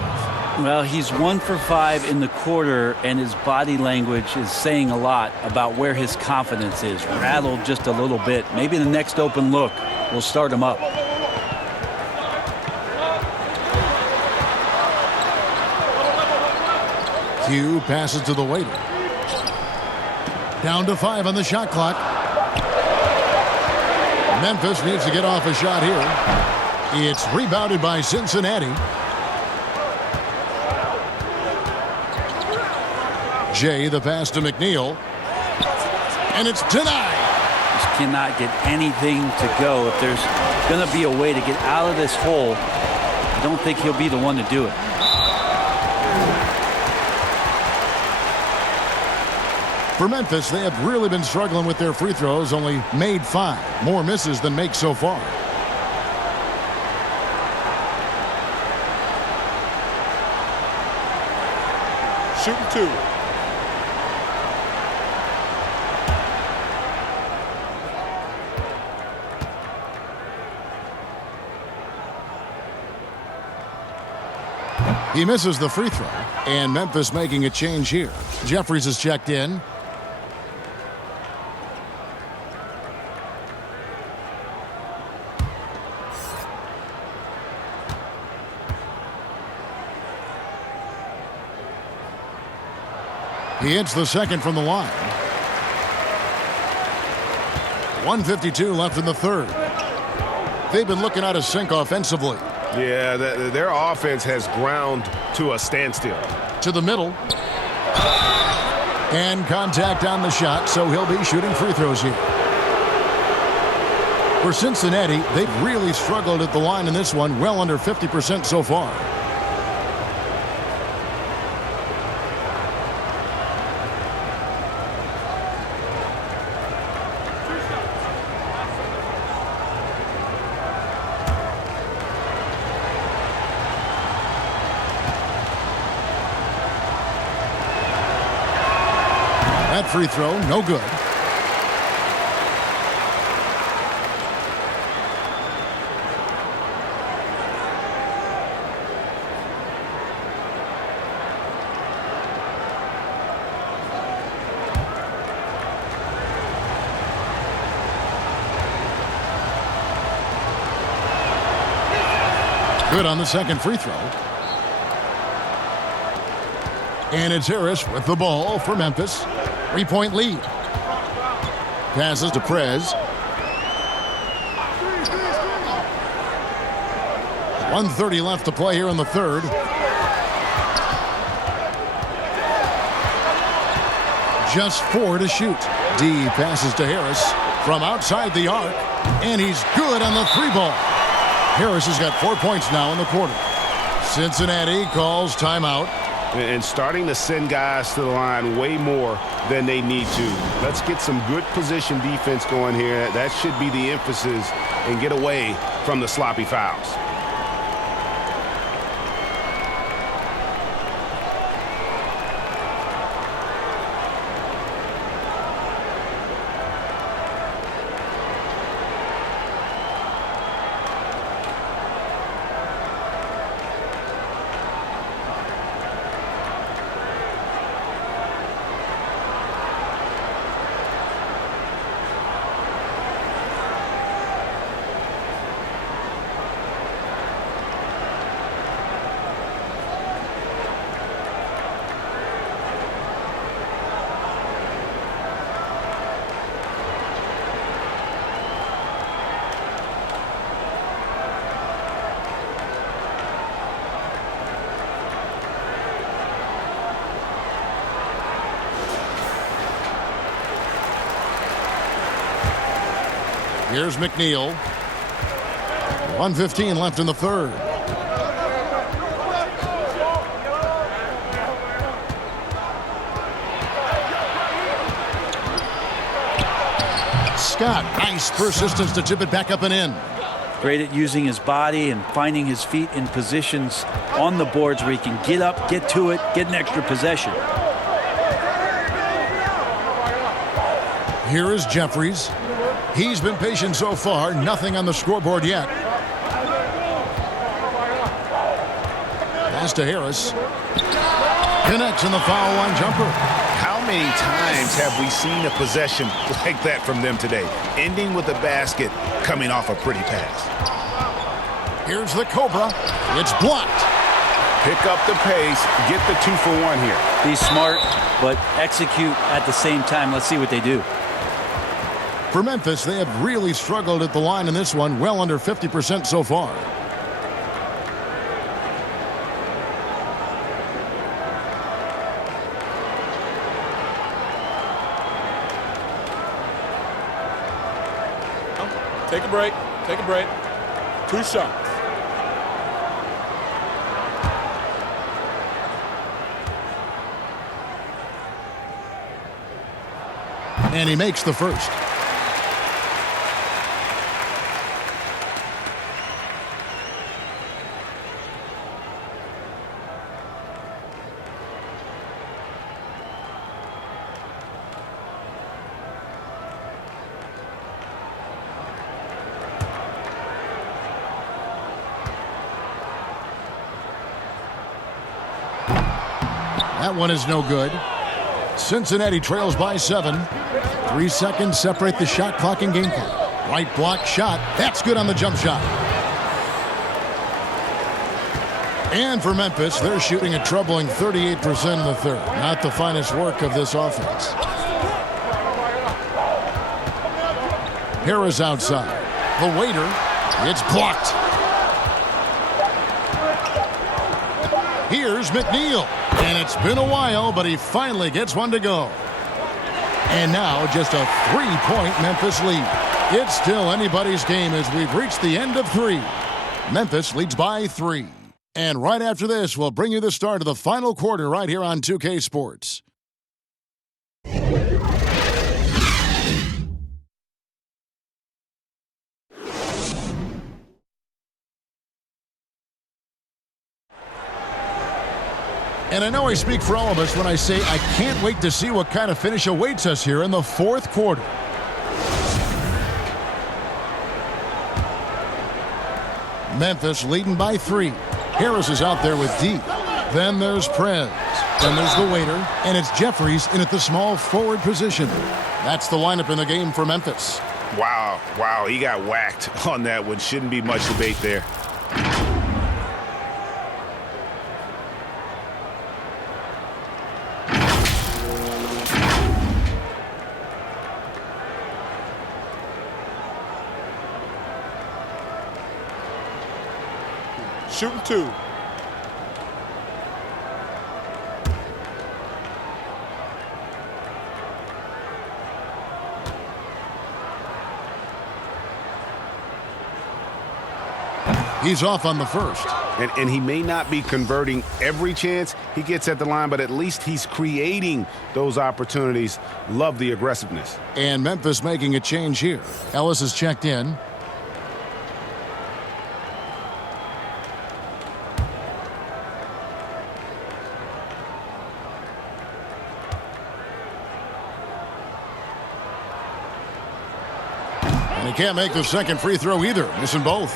Well, he's 1 for 5 in the quarter, and his body language is saying a lot about where his confidence is. Rattled just a little bit. Maybe the next open look will start him up. Q passes to the waiter. Down to 5 on the shot clock. Memphis needs to get off a shot here. It's rebounded by Cincinnati. Jay, the pass to McNeil. And it's denied. Just cannot get anything to go. If there's going to be a way to get out of this hole, I don't think he'll be the one to do it. For Memphis, they have really been struggling with their free throws, only made 5. More misses than makes so far. Shooting 2. He misses the free throw, and Memphis making a change here. Jeffries is checked in. He hits the second from the line. 1:52 left in the third. They've been looking out of sync offensively. Yeah, their offense has ground to a standstill. To the middle. And contact on the shot, so he'll be shooting free throws here. For Cincinnati, they've really struggled at the line in this one, well under 50% so far. That free throw, no good. Good on the second free throw. And it's Harris with the ball for Memphis. 3-point lead. Passes to Prez. 1:30 left to play here in the third. Just 4 to shoot. D passes to Harris from outside the arc. And he's good on the 3-ball. Harris has got 4 points now in the quarter. Cincinnati calls timeout. And starting to send guys to the line way more than they need to. Let's get some good position defense going here. That should be the emphasis, and get away from the sloppy fouls. Here's McNeil. 1:15 left in the third. Scott, nice persistence to tip it back up and in. Great at using his body and finding his feet in positions on the boards where he can get up, get to it, get an extra possession. Here is Jeffries. He's been patient so far. Nothing on the scoreboard yet. Pass to Harris. Connects in the foul line jumper. How many times have we seen a possession like that from them today? Ending with a basket, coming off a pretty pass. Here's the Cobra. It's blocked. Pick up the pace, get the 2-for-1 here. Be smart, but execute at the same time. Let's see what they do. For Memphis, they have really struggled at the line in this one, well under 50% so far. Take a break. Take a break. 2 shots. And he makes the first. That one is no good. Cincinnati trails by 7. 3 seconds separate the shot clock and game clock. Right block shot. That's good on the jump shot. And for Memphis, they're shooting a troubling 38% in the third. Not the finest work of this offense. Harris outside. The waiter. It's blocked. Here's McNeil. And it's been a while, but he finally gets one to go. And now just a 3-point Memphis lead. It's still anybody's game as we've reached the end of 3. Memphis leads by 3. And right after this, we'll bring you the start of the final quarter right here on 2K Sports. And I know I speak for all of us when I say I can't wait to see what kind of finish awaits us here in the fourth quarter. Memphis leading by 3. Harris is out there with D. Then there's Prez. Then there's the waiter. And it's Jeffries in at the small forward position. That's the lineup in the game for Memphis. Wow, he got whacked on that one. Shouldn't be much debate there. Shooting 2. He's off on the first. And he may not be converting every chance he gets at the line, but at least he's creating those opportunities. Love the aggressiveness. And Memphis making a change here. Ellis is checked in. And he can't make the second free throw either, missing both.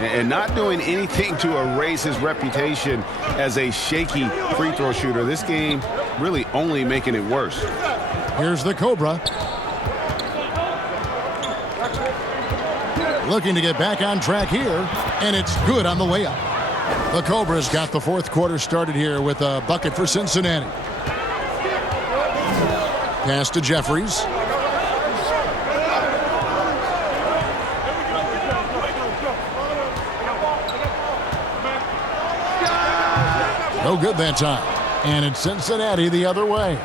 And not doing anything to erase his reputation as a shaky free throw shooter. This game really only making it worse. Here's the Cobra. Looking to get back on track here, and it's good on the way up. The Cobra's got the fourth quarter started here with a bucket for Cincinnati. Pass to Jeffries. No good that time. And it's Cincinnati the other way.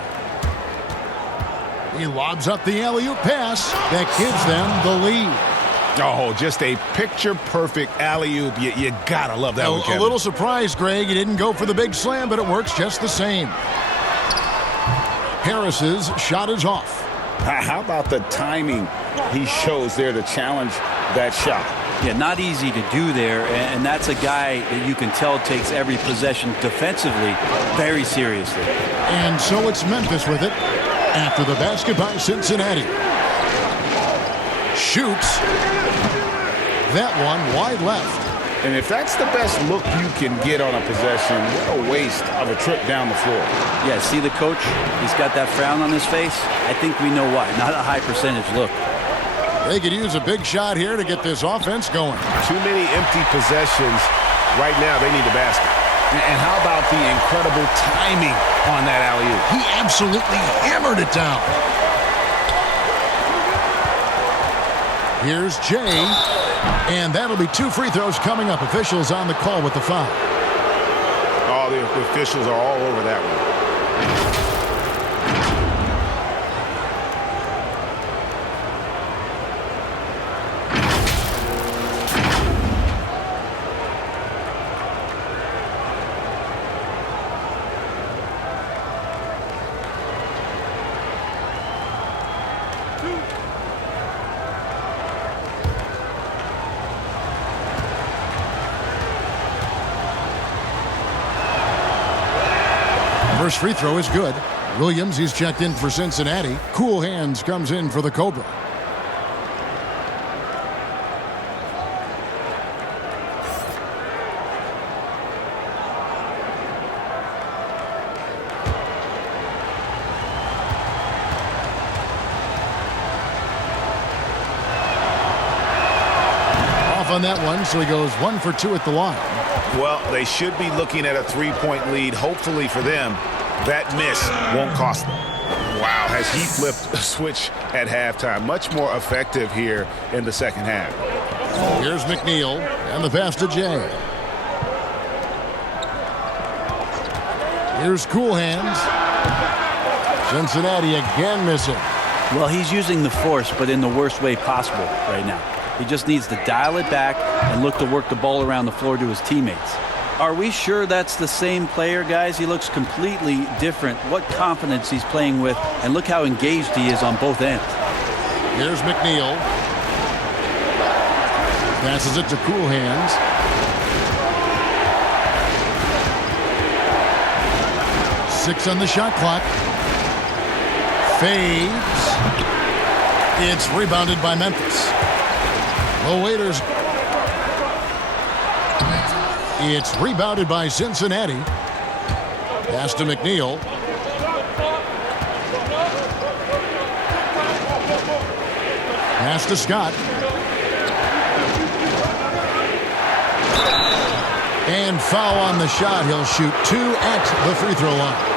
He lobs up the alley-oop pass that gives them the lead. Oh, just a picture-perfect alley-oop. You gotta love that one, Kevin. A little surprised, Greg. He didn't go for the big slam, but it works just the same. Harris's shot is off. How about the timing he shows there to challenge that shot? Yeah, not easy to do there, and that's a guy that you can tell takes every possession defensively very seriously. And so it's Memphis with it after the basket by Cincinnati. Shoots. That one wide left. And if that's the best look you can get on a possession, what a waste of a trip down the floor. Yeah, see the coach? He's got that frown on his face. I think we know why. Not a high percentage look. They could use a big shot here to get this offense going. Too many empty possessions. Right now, they need the basket. And how about the incredible timing on that alley-oop? He absolutely hammered it down. Here's Jay, and that'll be 2 free throws coming up. Officials on the call with the foul. Oh, the officials are all over that one. First free throw is good. Williams, he's checked in for Cincinnati. Cool Hands comes in for the Cobra. Off on that one, so he goes 1 for 2 at the line. Well, they should be looking at a 3-point lead, hopefully for them. That miss won't cost them. Wow, has he flipped a switch at halftime. Much more effective here in the second half. Here's McNeil, and the pass to Jay. Here's Cool Hands. Cincinnati again missing. Well, he's using the force, but in the worst way possible right now. He just needs to dial it back and look to work the ball around the floor to his teammates. Are we sure that's the same player, guys? He looks completely different. What confidence he's playing with, and look how engaged he is on both ends. Here's McNeil. Passes it to Cool Hands. Six on the shot clock. Fades. It's rebounded by Memphis. The Waiters. It's rebounded by Cincinnati. Pass to McNeil. Pass to Scott. And foul on the shot. He'll shoot 2 at the free throw line.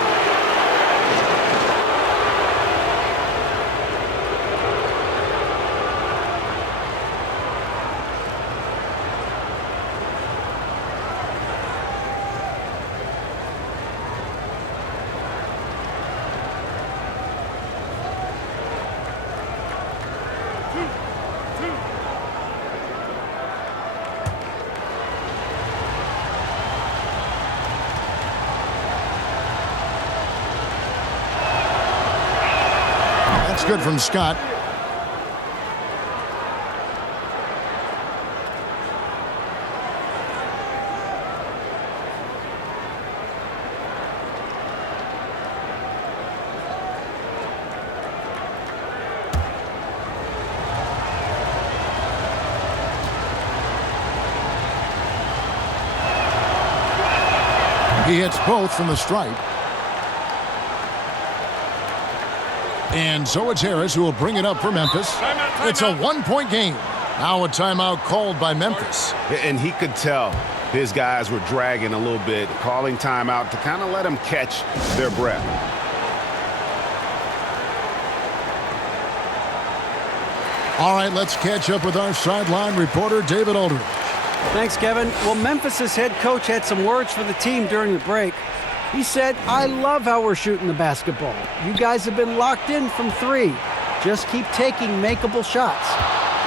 Good from Scott. He hits both from the stripe. And so it's Harris who will bring it up for Memphis. It's a 1-point game. Now a timeout called by Memphis. And he could tell his guys were dragging a little bit, calling timeout to kind of let them catch their breath. All right, let's catch up with our sideline reporter, David Aldridge. Thanks, Kevin. Well, Memphis' head coach had some words for the team during the break. He said, "I love how we're shooting the basketball. You guys have been locked in from 3. Just keep taking makeable shots.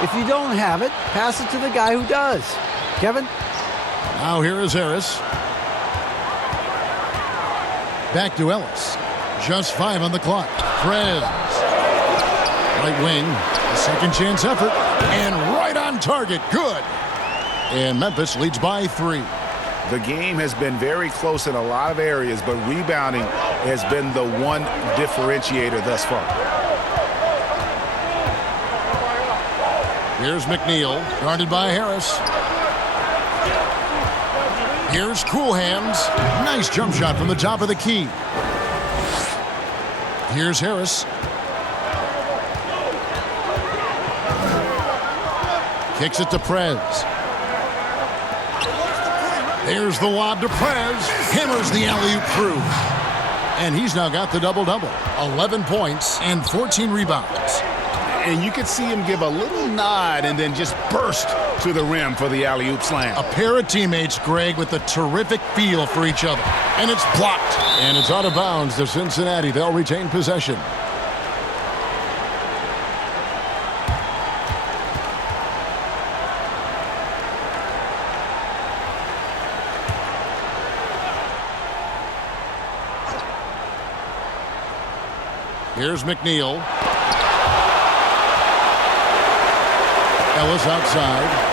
If you don't have it, pass it to the guy who does." Kevin? Now here is Harris. Back to Ellis. Just 5 on the clock. Prez. Right wing. A second chance effort. And right on target. Good. And Memphis leads by 3. The game has been very close in a lot of areas, but rebounding has been the one differentiator thus far. Here's McNeil, guarded by Harris. Here's Cool Hands. Nice jump shot from the top of the key. Here's Harris. Kicks it to Prez. There's the lob to Prez. Hammers the alley-oop through. And he's now got the double-double. 11 points and 14 rebounds. And you could see him give a little nod and then just burst to the rim for the alley-oop slam. A pair of teammates, Greg, with a terrific feel for each other. And it's blocked. And it's out of bounds to Cincinnati. They'll retain possession. Here's McNeil. Ellis outside.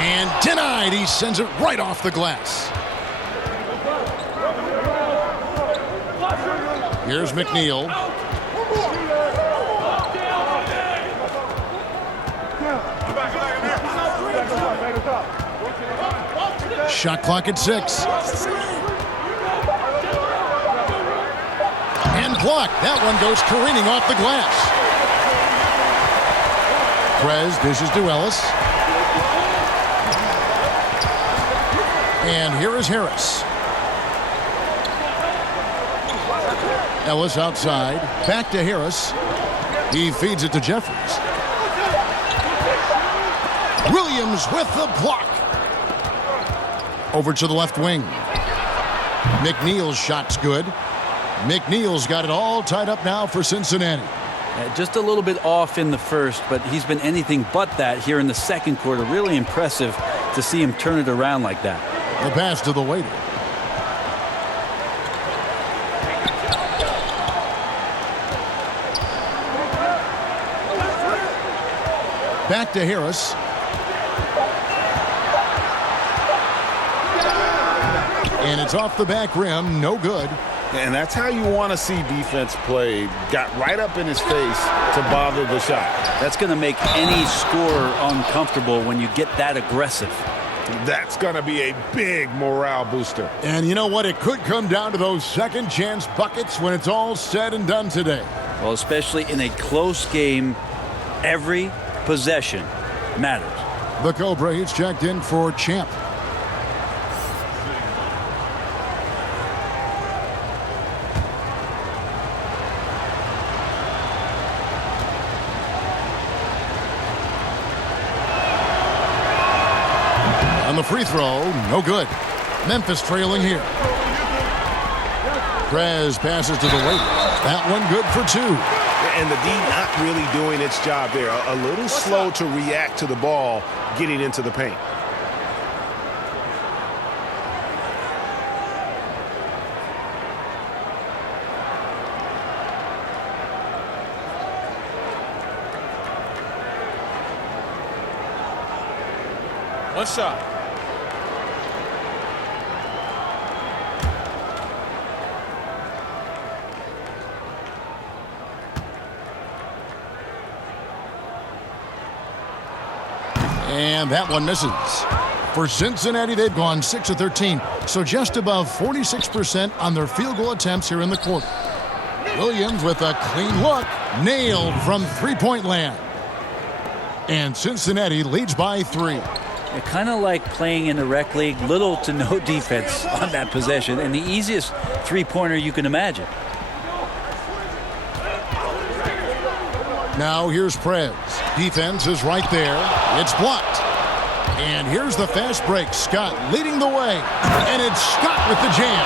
And denied. He sends it right off the glass. Here's McNeil. Shot clock at 6. And blocked. That one goes careening off the glass. Prez dishes to Ellis. And here is Harris. Ellis outside. Back to Harris. He feeds it to Jeffries. Williams with the block. Over to the left wing. McNeil's shot's good. McNeil's got it all tied up now for Cincinnati. Just a little bit off in the first, but he's been anything but that here in the second quarter. Really impressive to see him turn it around like that. The pass to the waiter. Back to Harris. And it's off the back rim. No good. And that's how you want to see defense play. Got right up in his face to bother the shot. That's going to make any scorer uncomfortable when you get that aggressive. That's going to be a big morale booster. And you know what? It could come down to those second chance buckets when it's all said and done today. Well, especially in a close game, every possession matters. The Cobra, he's checked in for Champ. On the free throw, no good. Memphis trailing here. Prez passes to the waiter. That one good for 2. And the D not really doing its job there. A little slow to react to the ball getting into the paint. One shot. And that one misses. For Cincinnati, they've gone 6 of 13, so just above 46% on their field goal attempts here in the quarter. Williams with a clean look, nailed from three-point land. And Cincinnati leads by 3. Kind of like playing in the rec league, little to no defense on that possession, and the easiest three-pointer you can imagine. Now here's Prez. Defense is right there. It's blocked. And here's the fast break. Scott leading the way. And it's Scott with the jam.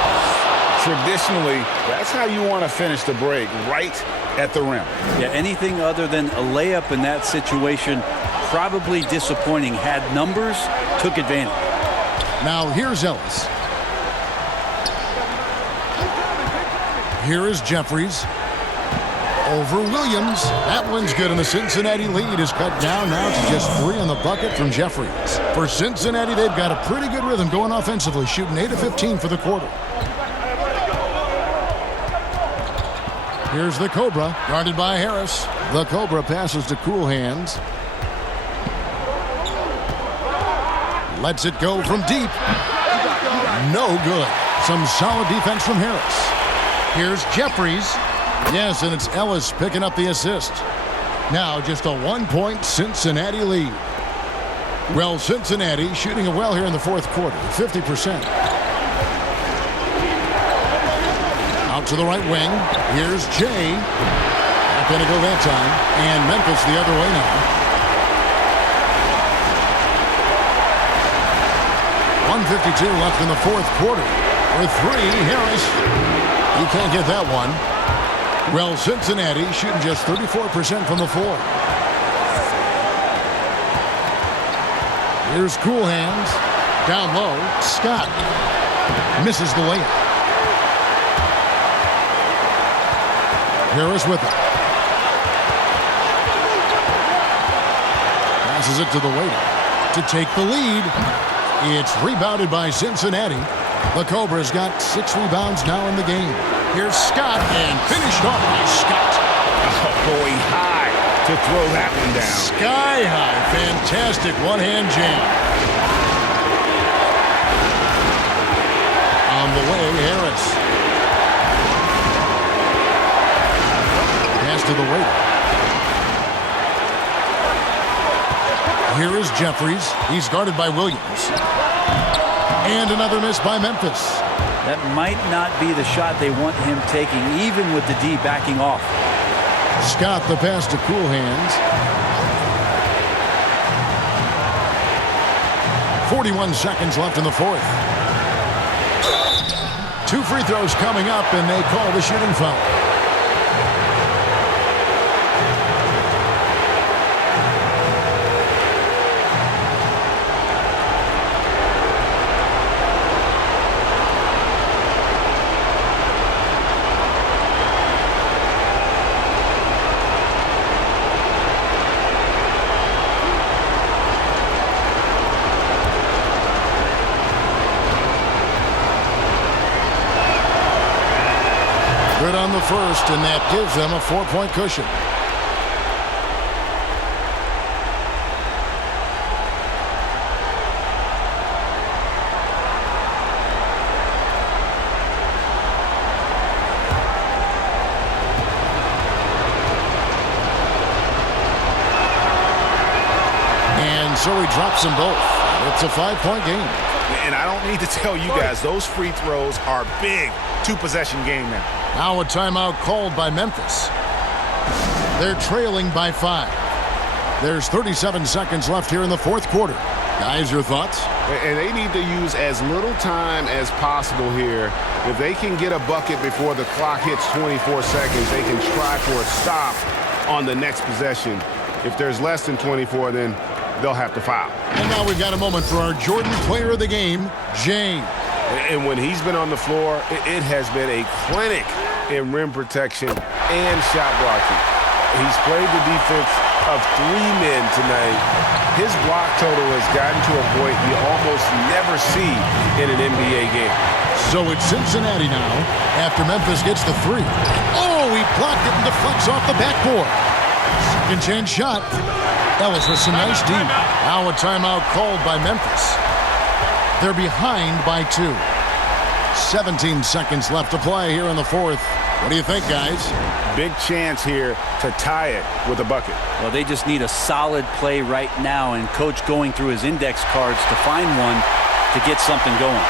Traditionally, that's how you want to finish the break, right at the rim. Yeah, anything other than a layup in that situation, probably disappointing. Had numbers, took advantage. Now here's Ellis. Here is Jeffries. Over Williams. That one's good, and the Cincinnati lead is cut down now to just 3 on the bucket from Jeffries. For Cincinnati, they've got a pretty good rhythm going offensively, shooting 8 of 15 for the quarter. Here's the Cobra, guarded by Harris. The Cobra passes to Cool Hands. Lets it go from deep. No good. Some solid defense from Harris. Here's Jeffries. Yes, and it's Ellis picking up the assist. Now just a 1-point Cincinnati lead. Well, Cincinnati shooting it well here in the fourth quarter, 50%. Out to the right wing. Here's Jay. Not going to go that time. And Memphis the other way now. 1:52 left in the fourth quarter. For three, Harris. He can't get that one. Well, Cincinnati shooting just 34% from the floor. Here's Cool Hands. Down low, Scott. Misses the layup. Harris with it. Passes it to the waiter to take the lead. It's rebounded by Cincinnati. The Cobras got 6 rebounds now in the game. Here's Scott, and finished off by Scott. Oh, going high to throw that one down. Sky high. Fantastic one-hand jam. On the way, Harris. Pass to the waiter. Here is Jeffries. He's guarded by Williams. And another miss by Memphis. That might not be the shot they want him taking, even with the D backing off. Scott the pass to Cool Hands. 41 seconds left in the fourth. 2 free throws coming up, and they call the shooting foul. Good on the first, and that gives them a 4-point cushion. And so he drops them both. It's a 5-point game. And I don't need to tell you guys, those free throws are big. 2-possession game now. Now a timeout called by Memphis. They're trailing by 5. There's 37 seconds left here in the fourth quarter. Guys, your thoughts? And they need to use as little time as possible here. If they can get a bucket before the clock hits 24 seconds, they can try for a stop on the next possession. If there's less than 24, then they'll have to foul. And now we've got a moment for our Jordan player of the game, Jay. And when he's been on the floor, it has been a clinic in rim protection and shot blocking. He's played the defense of 3 men tonight. His block total has gotten to a point you almost never see in an NBA game. So it's Cincinnati now after Memphis gets the 3. Oh, he blocked it and deflects off the backboard. Second chance shot. Ellis with some nice deep. Now a timeout called by Memphis. They're behind by 2. 17 seconds left to play here in the fourth. What do you think, guys? Big chance here to tie it with a bucket. Well, they just need a solid play right now, and Coach going through his index cards to find one to get something going.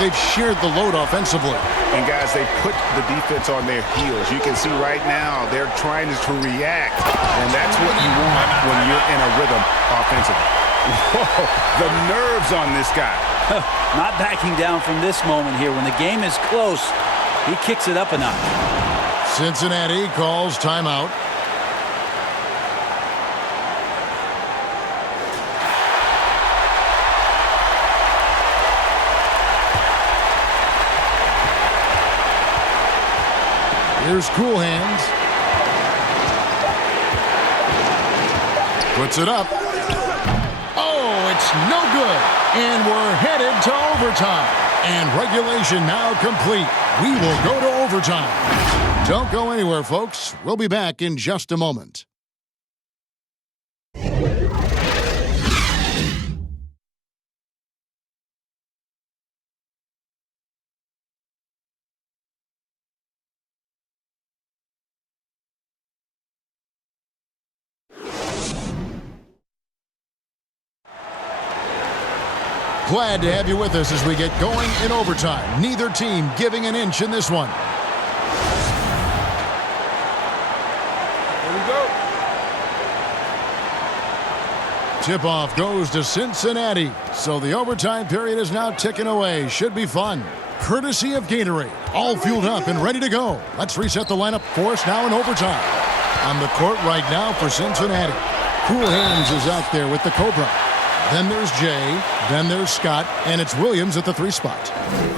They've shared the load offensively. And, guys, they put the defense on their heels. You can see right now they're trying to react, and that's what you want when you're in a rhythm offensively. Whoa, the nerves on this guy. Not backing down from this moment here. When the game is close, he kicks it up a notch. Cincinnati calls timeout. Here's Cool Hands. Puts it up. Oh, it's no good. And we're headed to overtime. And regulation now complete. We will go to overtime. Don't go anywhere, folks. We'll be back in just a moment. Glad to have you with us as we get going in overtime. Neither team giving an inch in this one. Here we go. Tip-off goes to Cincinnati. So the overtime period is now ticking away. Should be fun. Courtesy of Gatorade. All fueled up and ready to go. Let's reset the lineup for us now in overtime. On the court right now for Cincinnati. Cool Hands is out there with the Cobra. Then there's Jay, then there's Scott, and it's Williams at the 3 spot.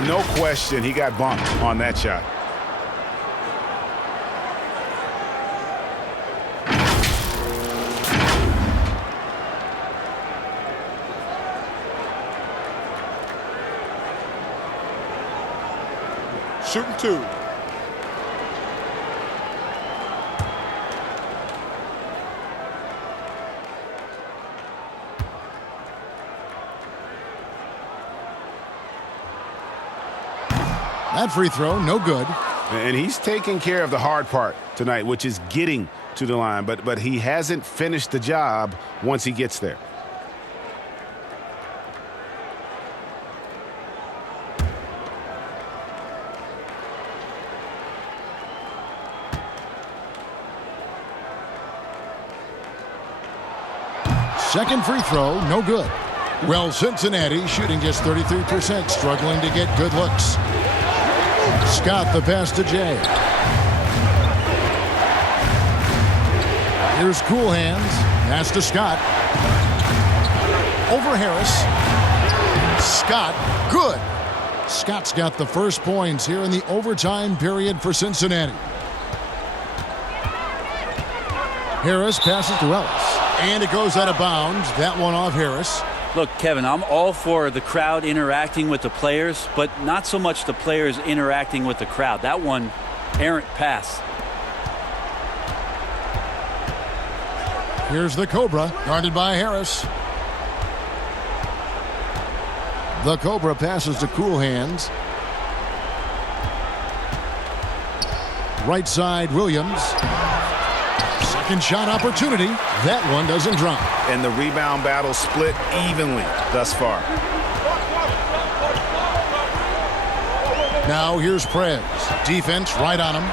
No question, he got bumped on that shot. Shooting 2. That free throw, no good. And he's taking care of the hard part tonight, which is getting to the line. But he hasn't finished the job once he gets there. Second free throw, no good. Well, Cincinnati shooting just 33%, struggling to get good looks. Scott the pass to Jay. Here's Cool Hands. Pass to Scott. Over Harris. Scott, good. Scott's got the first points here in the overtime period for Cincinnati. Harris passes to Ellis. And it goes out of bounds. That one off Harris. Look, Kevin, I'm all for the crowd interacting with the players, but not so much the players interacting with the crowd. That one, errant pass. Here's the Cobra, guarded by Harris. The Cobra passes to Cool Hands. Right side, Williams. Second shot opportunity. That one doesn't drop. And the rebound battle split evenly thus far. Now here's Prez. Defense right on him.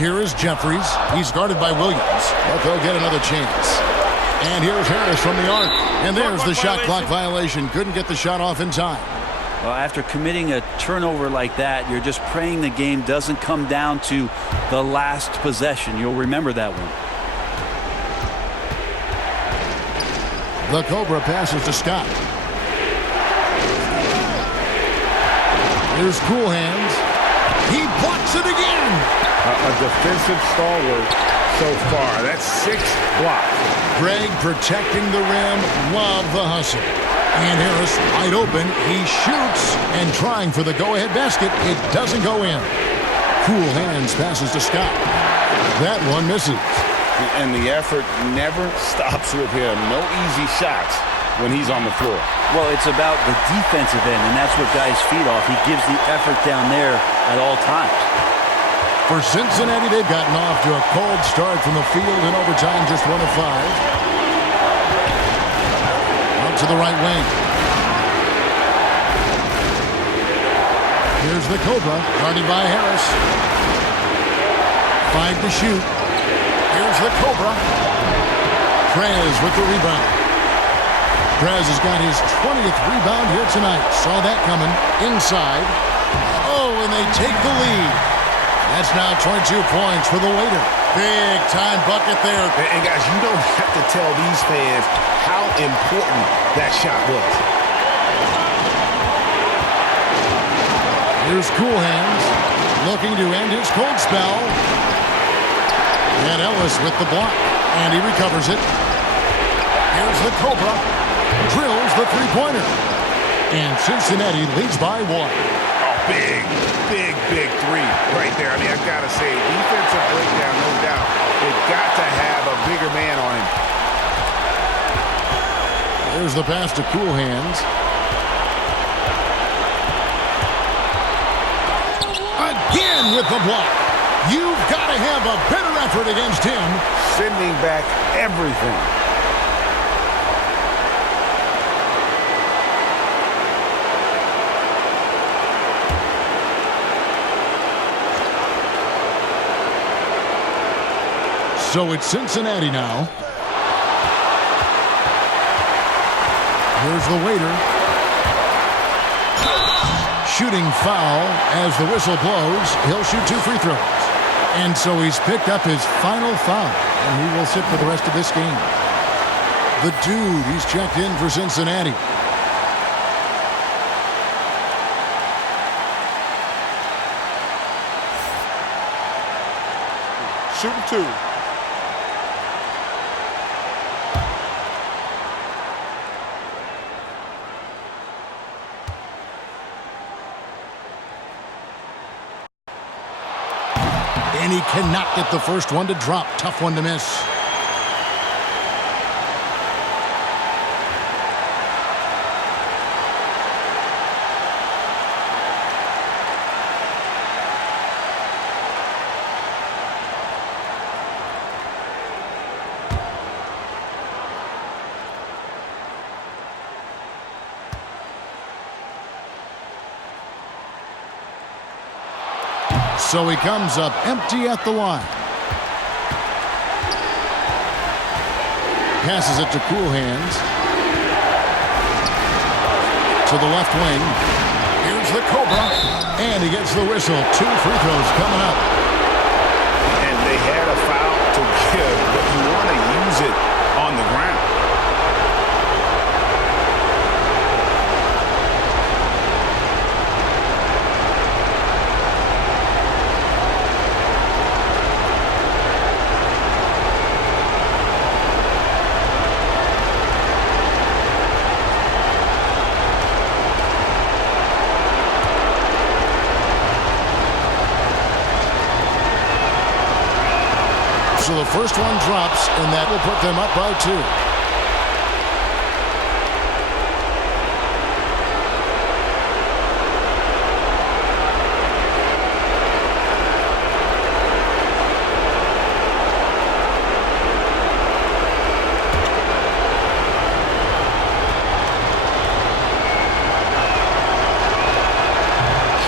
Here is Jeffries. He's guarded by Williams, but they'll get another chance. And here's Harris from the arc. And there's the shot clock violation. Couldn't get the shot off in time. Well, after committing a turnover like that, you're just praying the game doesn't come down to the last possession. You'll remember that one. The Cobra passes to Scott. Here's Cool Hands. He blocks it again. A defensive stalwart so far. That's 6 blocks. Greg protecting the rim. Love the hustle. And Harris wide open. He shoots and trying for the go-ahead basket. It doesn't go in. Cool Hands passes to Scott. That one misses. And the effort never stops with him. No easy shots when he's on the floor. Well, it's about the defensive end, and that's what guys feed off. He gives the effort down there at all times. For Cincinnati, they've gotten off to a cold start from the field in overtime, just 1 of 5. To the right wing. Here's the Cobra, guarded by Harris. 5 to shoot. Here's the Cobra. Prez with the rebound. Prez has got his 20th rebound here tonight. Saw that coming. Inside. Oh, and they take the lead. That's now 22 points for the waiter. Big time bucket there. And guys, you don't have to tell these fans how important that shot was. Here's Cool Hands, looking to end his cold spell. And Ellis with the block, and he recovers it. Here's the Cobra, drills the three-pointer. And Cincinnati leads by 1. Oh, big three right there. I mean, I've got to say, defensive breakdown, no doubt. They've got to have a bigger man on him. There's the pass to Cool Hands. Again with the block. You've got to have a better effort against him. sending back everything. So it's Cincinnati now. Here's the waiter. Shooting foul as the whistle blows. He'll shoot 2 free throws. And so he's picked up his final foul, and he will sit for the rest of this game. The dude, he's checked in for Cincinnati. Shooting 2. And he cannot get the first one to drop. Tough one to miss. So he comes up empty at the line. Passes it to Cool Hands. To the left wing. Here's the Cobra. And he gets the whistle. 2 free throws coming up. And they had a foul to give, but you want to use it on the ground. So the first one drops, and that will put them up by 2.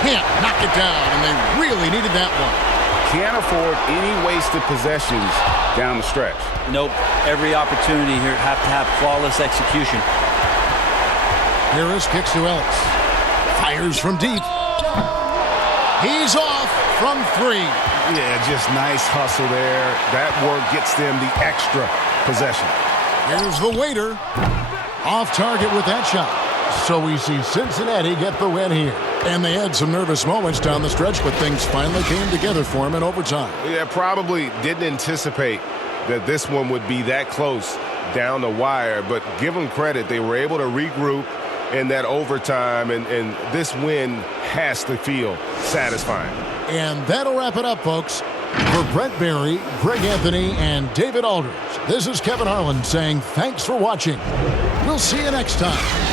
Can't knock it down, and they really needed that one. Can't afford any wasted possessions down the stretch. Nope. Every opportunity here have to have flawless execution. Harris kicks to Ellis. Fires from deep. He's off from 3. Yeah, just nice hustle there. That work gets them the extra possession. Here's the waiter. Off target with that shot. So we see Cincinnati get the win here. And they had some nervous moments down the stretch, but things finally came together for them in overtime. Yeah, probably didn't anticipate that this one would be that close down the wire, but give them credit. They were able to regroup in that overtime, and this win has to feel satisfying. And that'll wrap it up, folks. For Brent Barry, Greg Anthony, and David Alders, this is Kevin Harlan saying thanks for watching. We'll see you next time.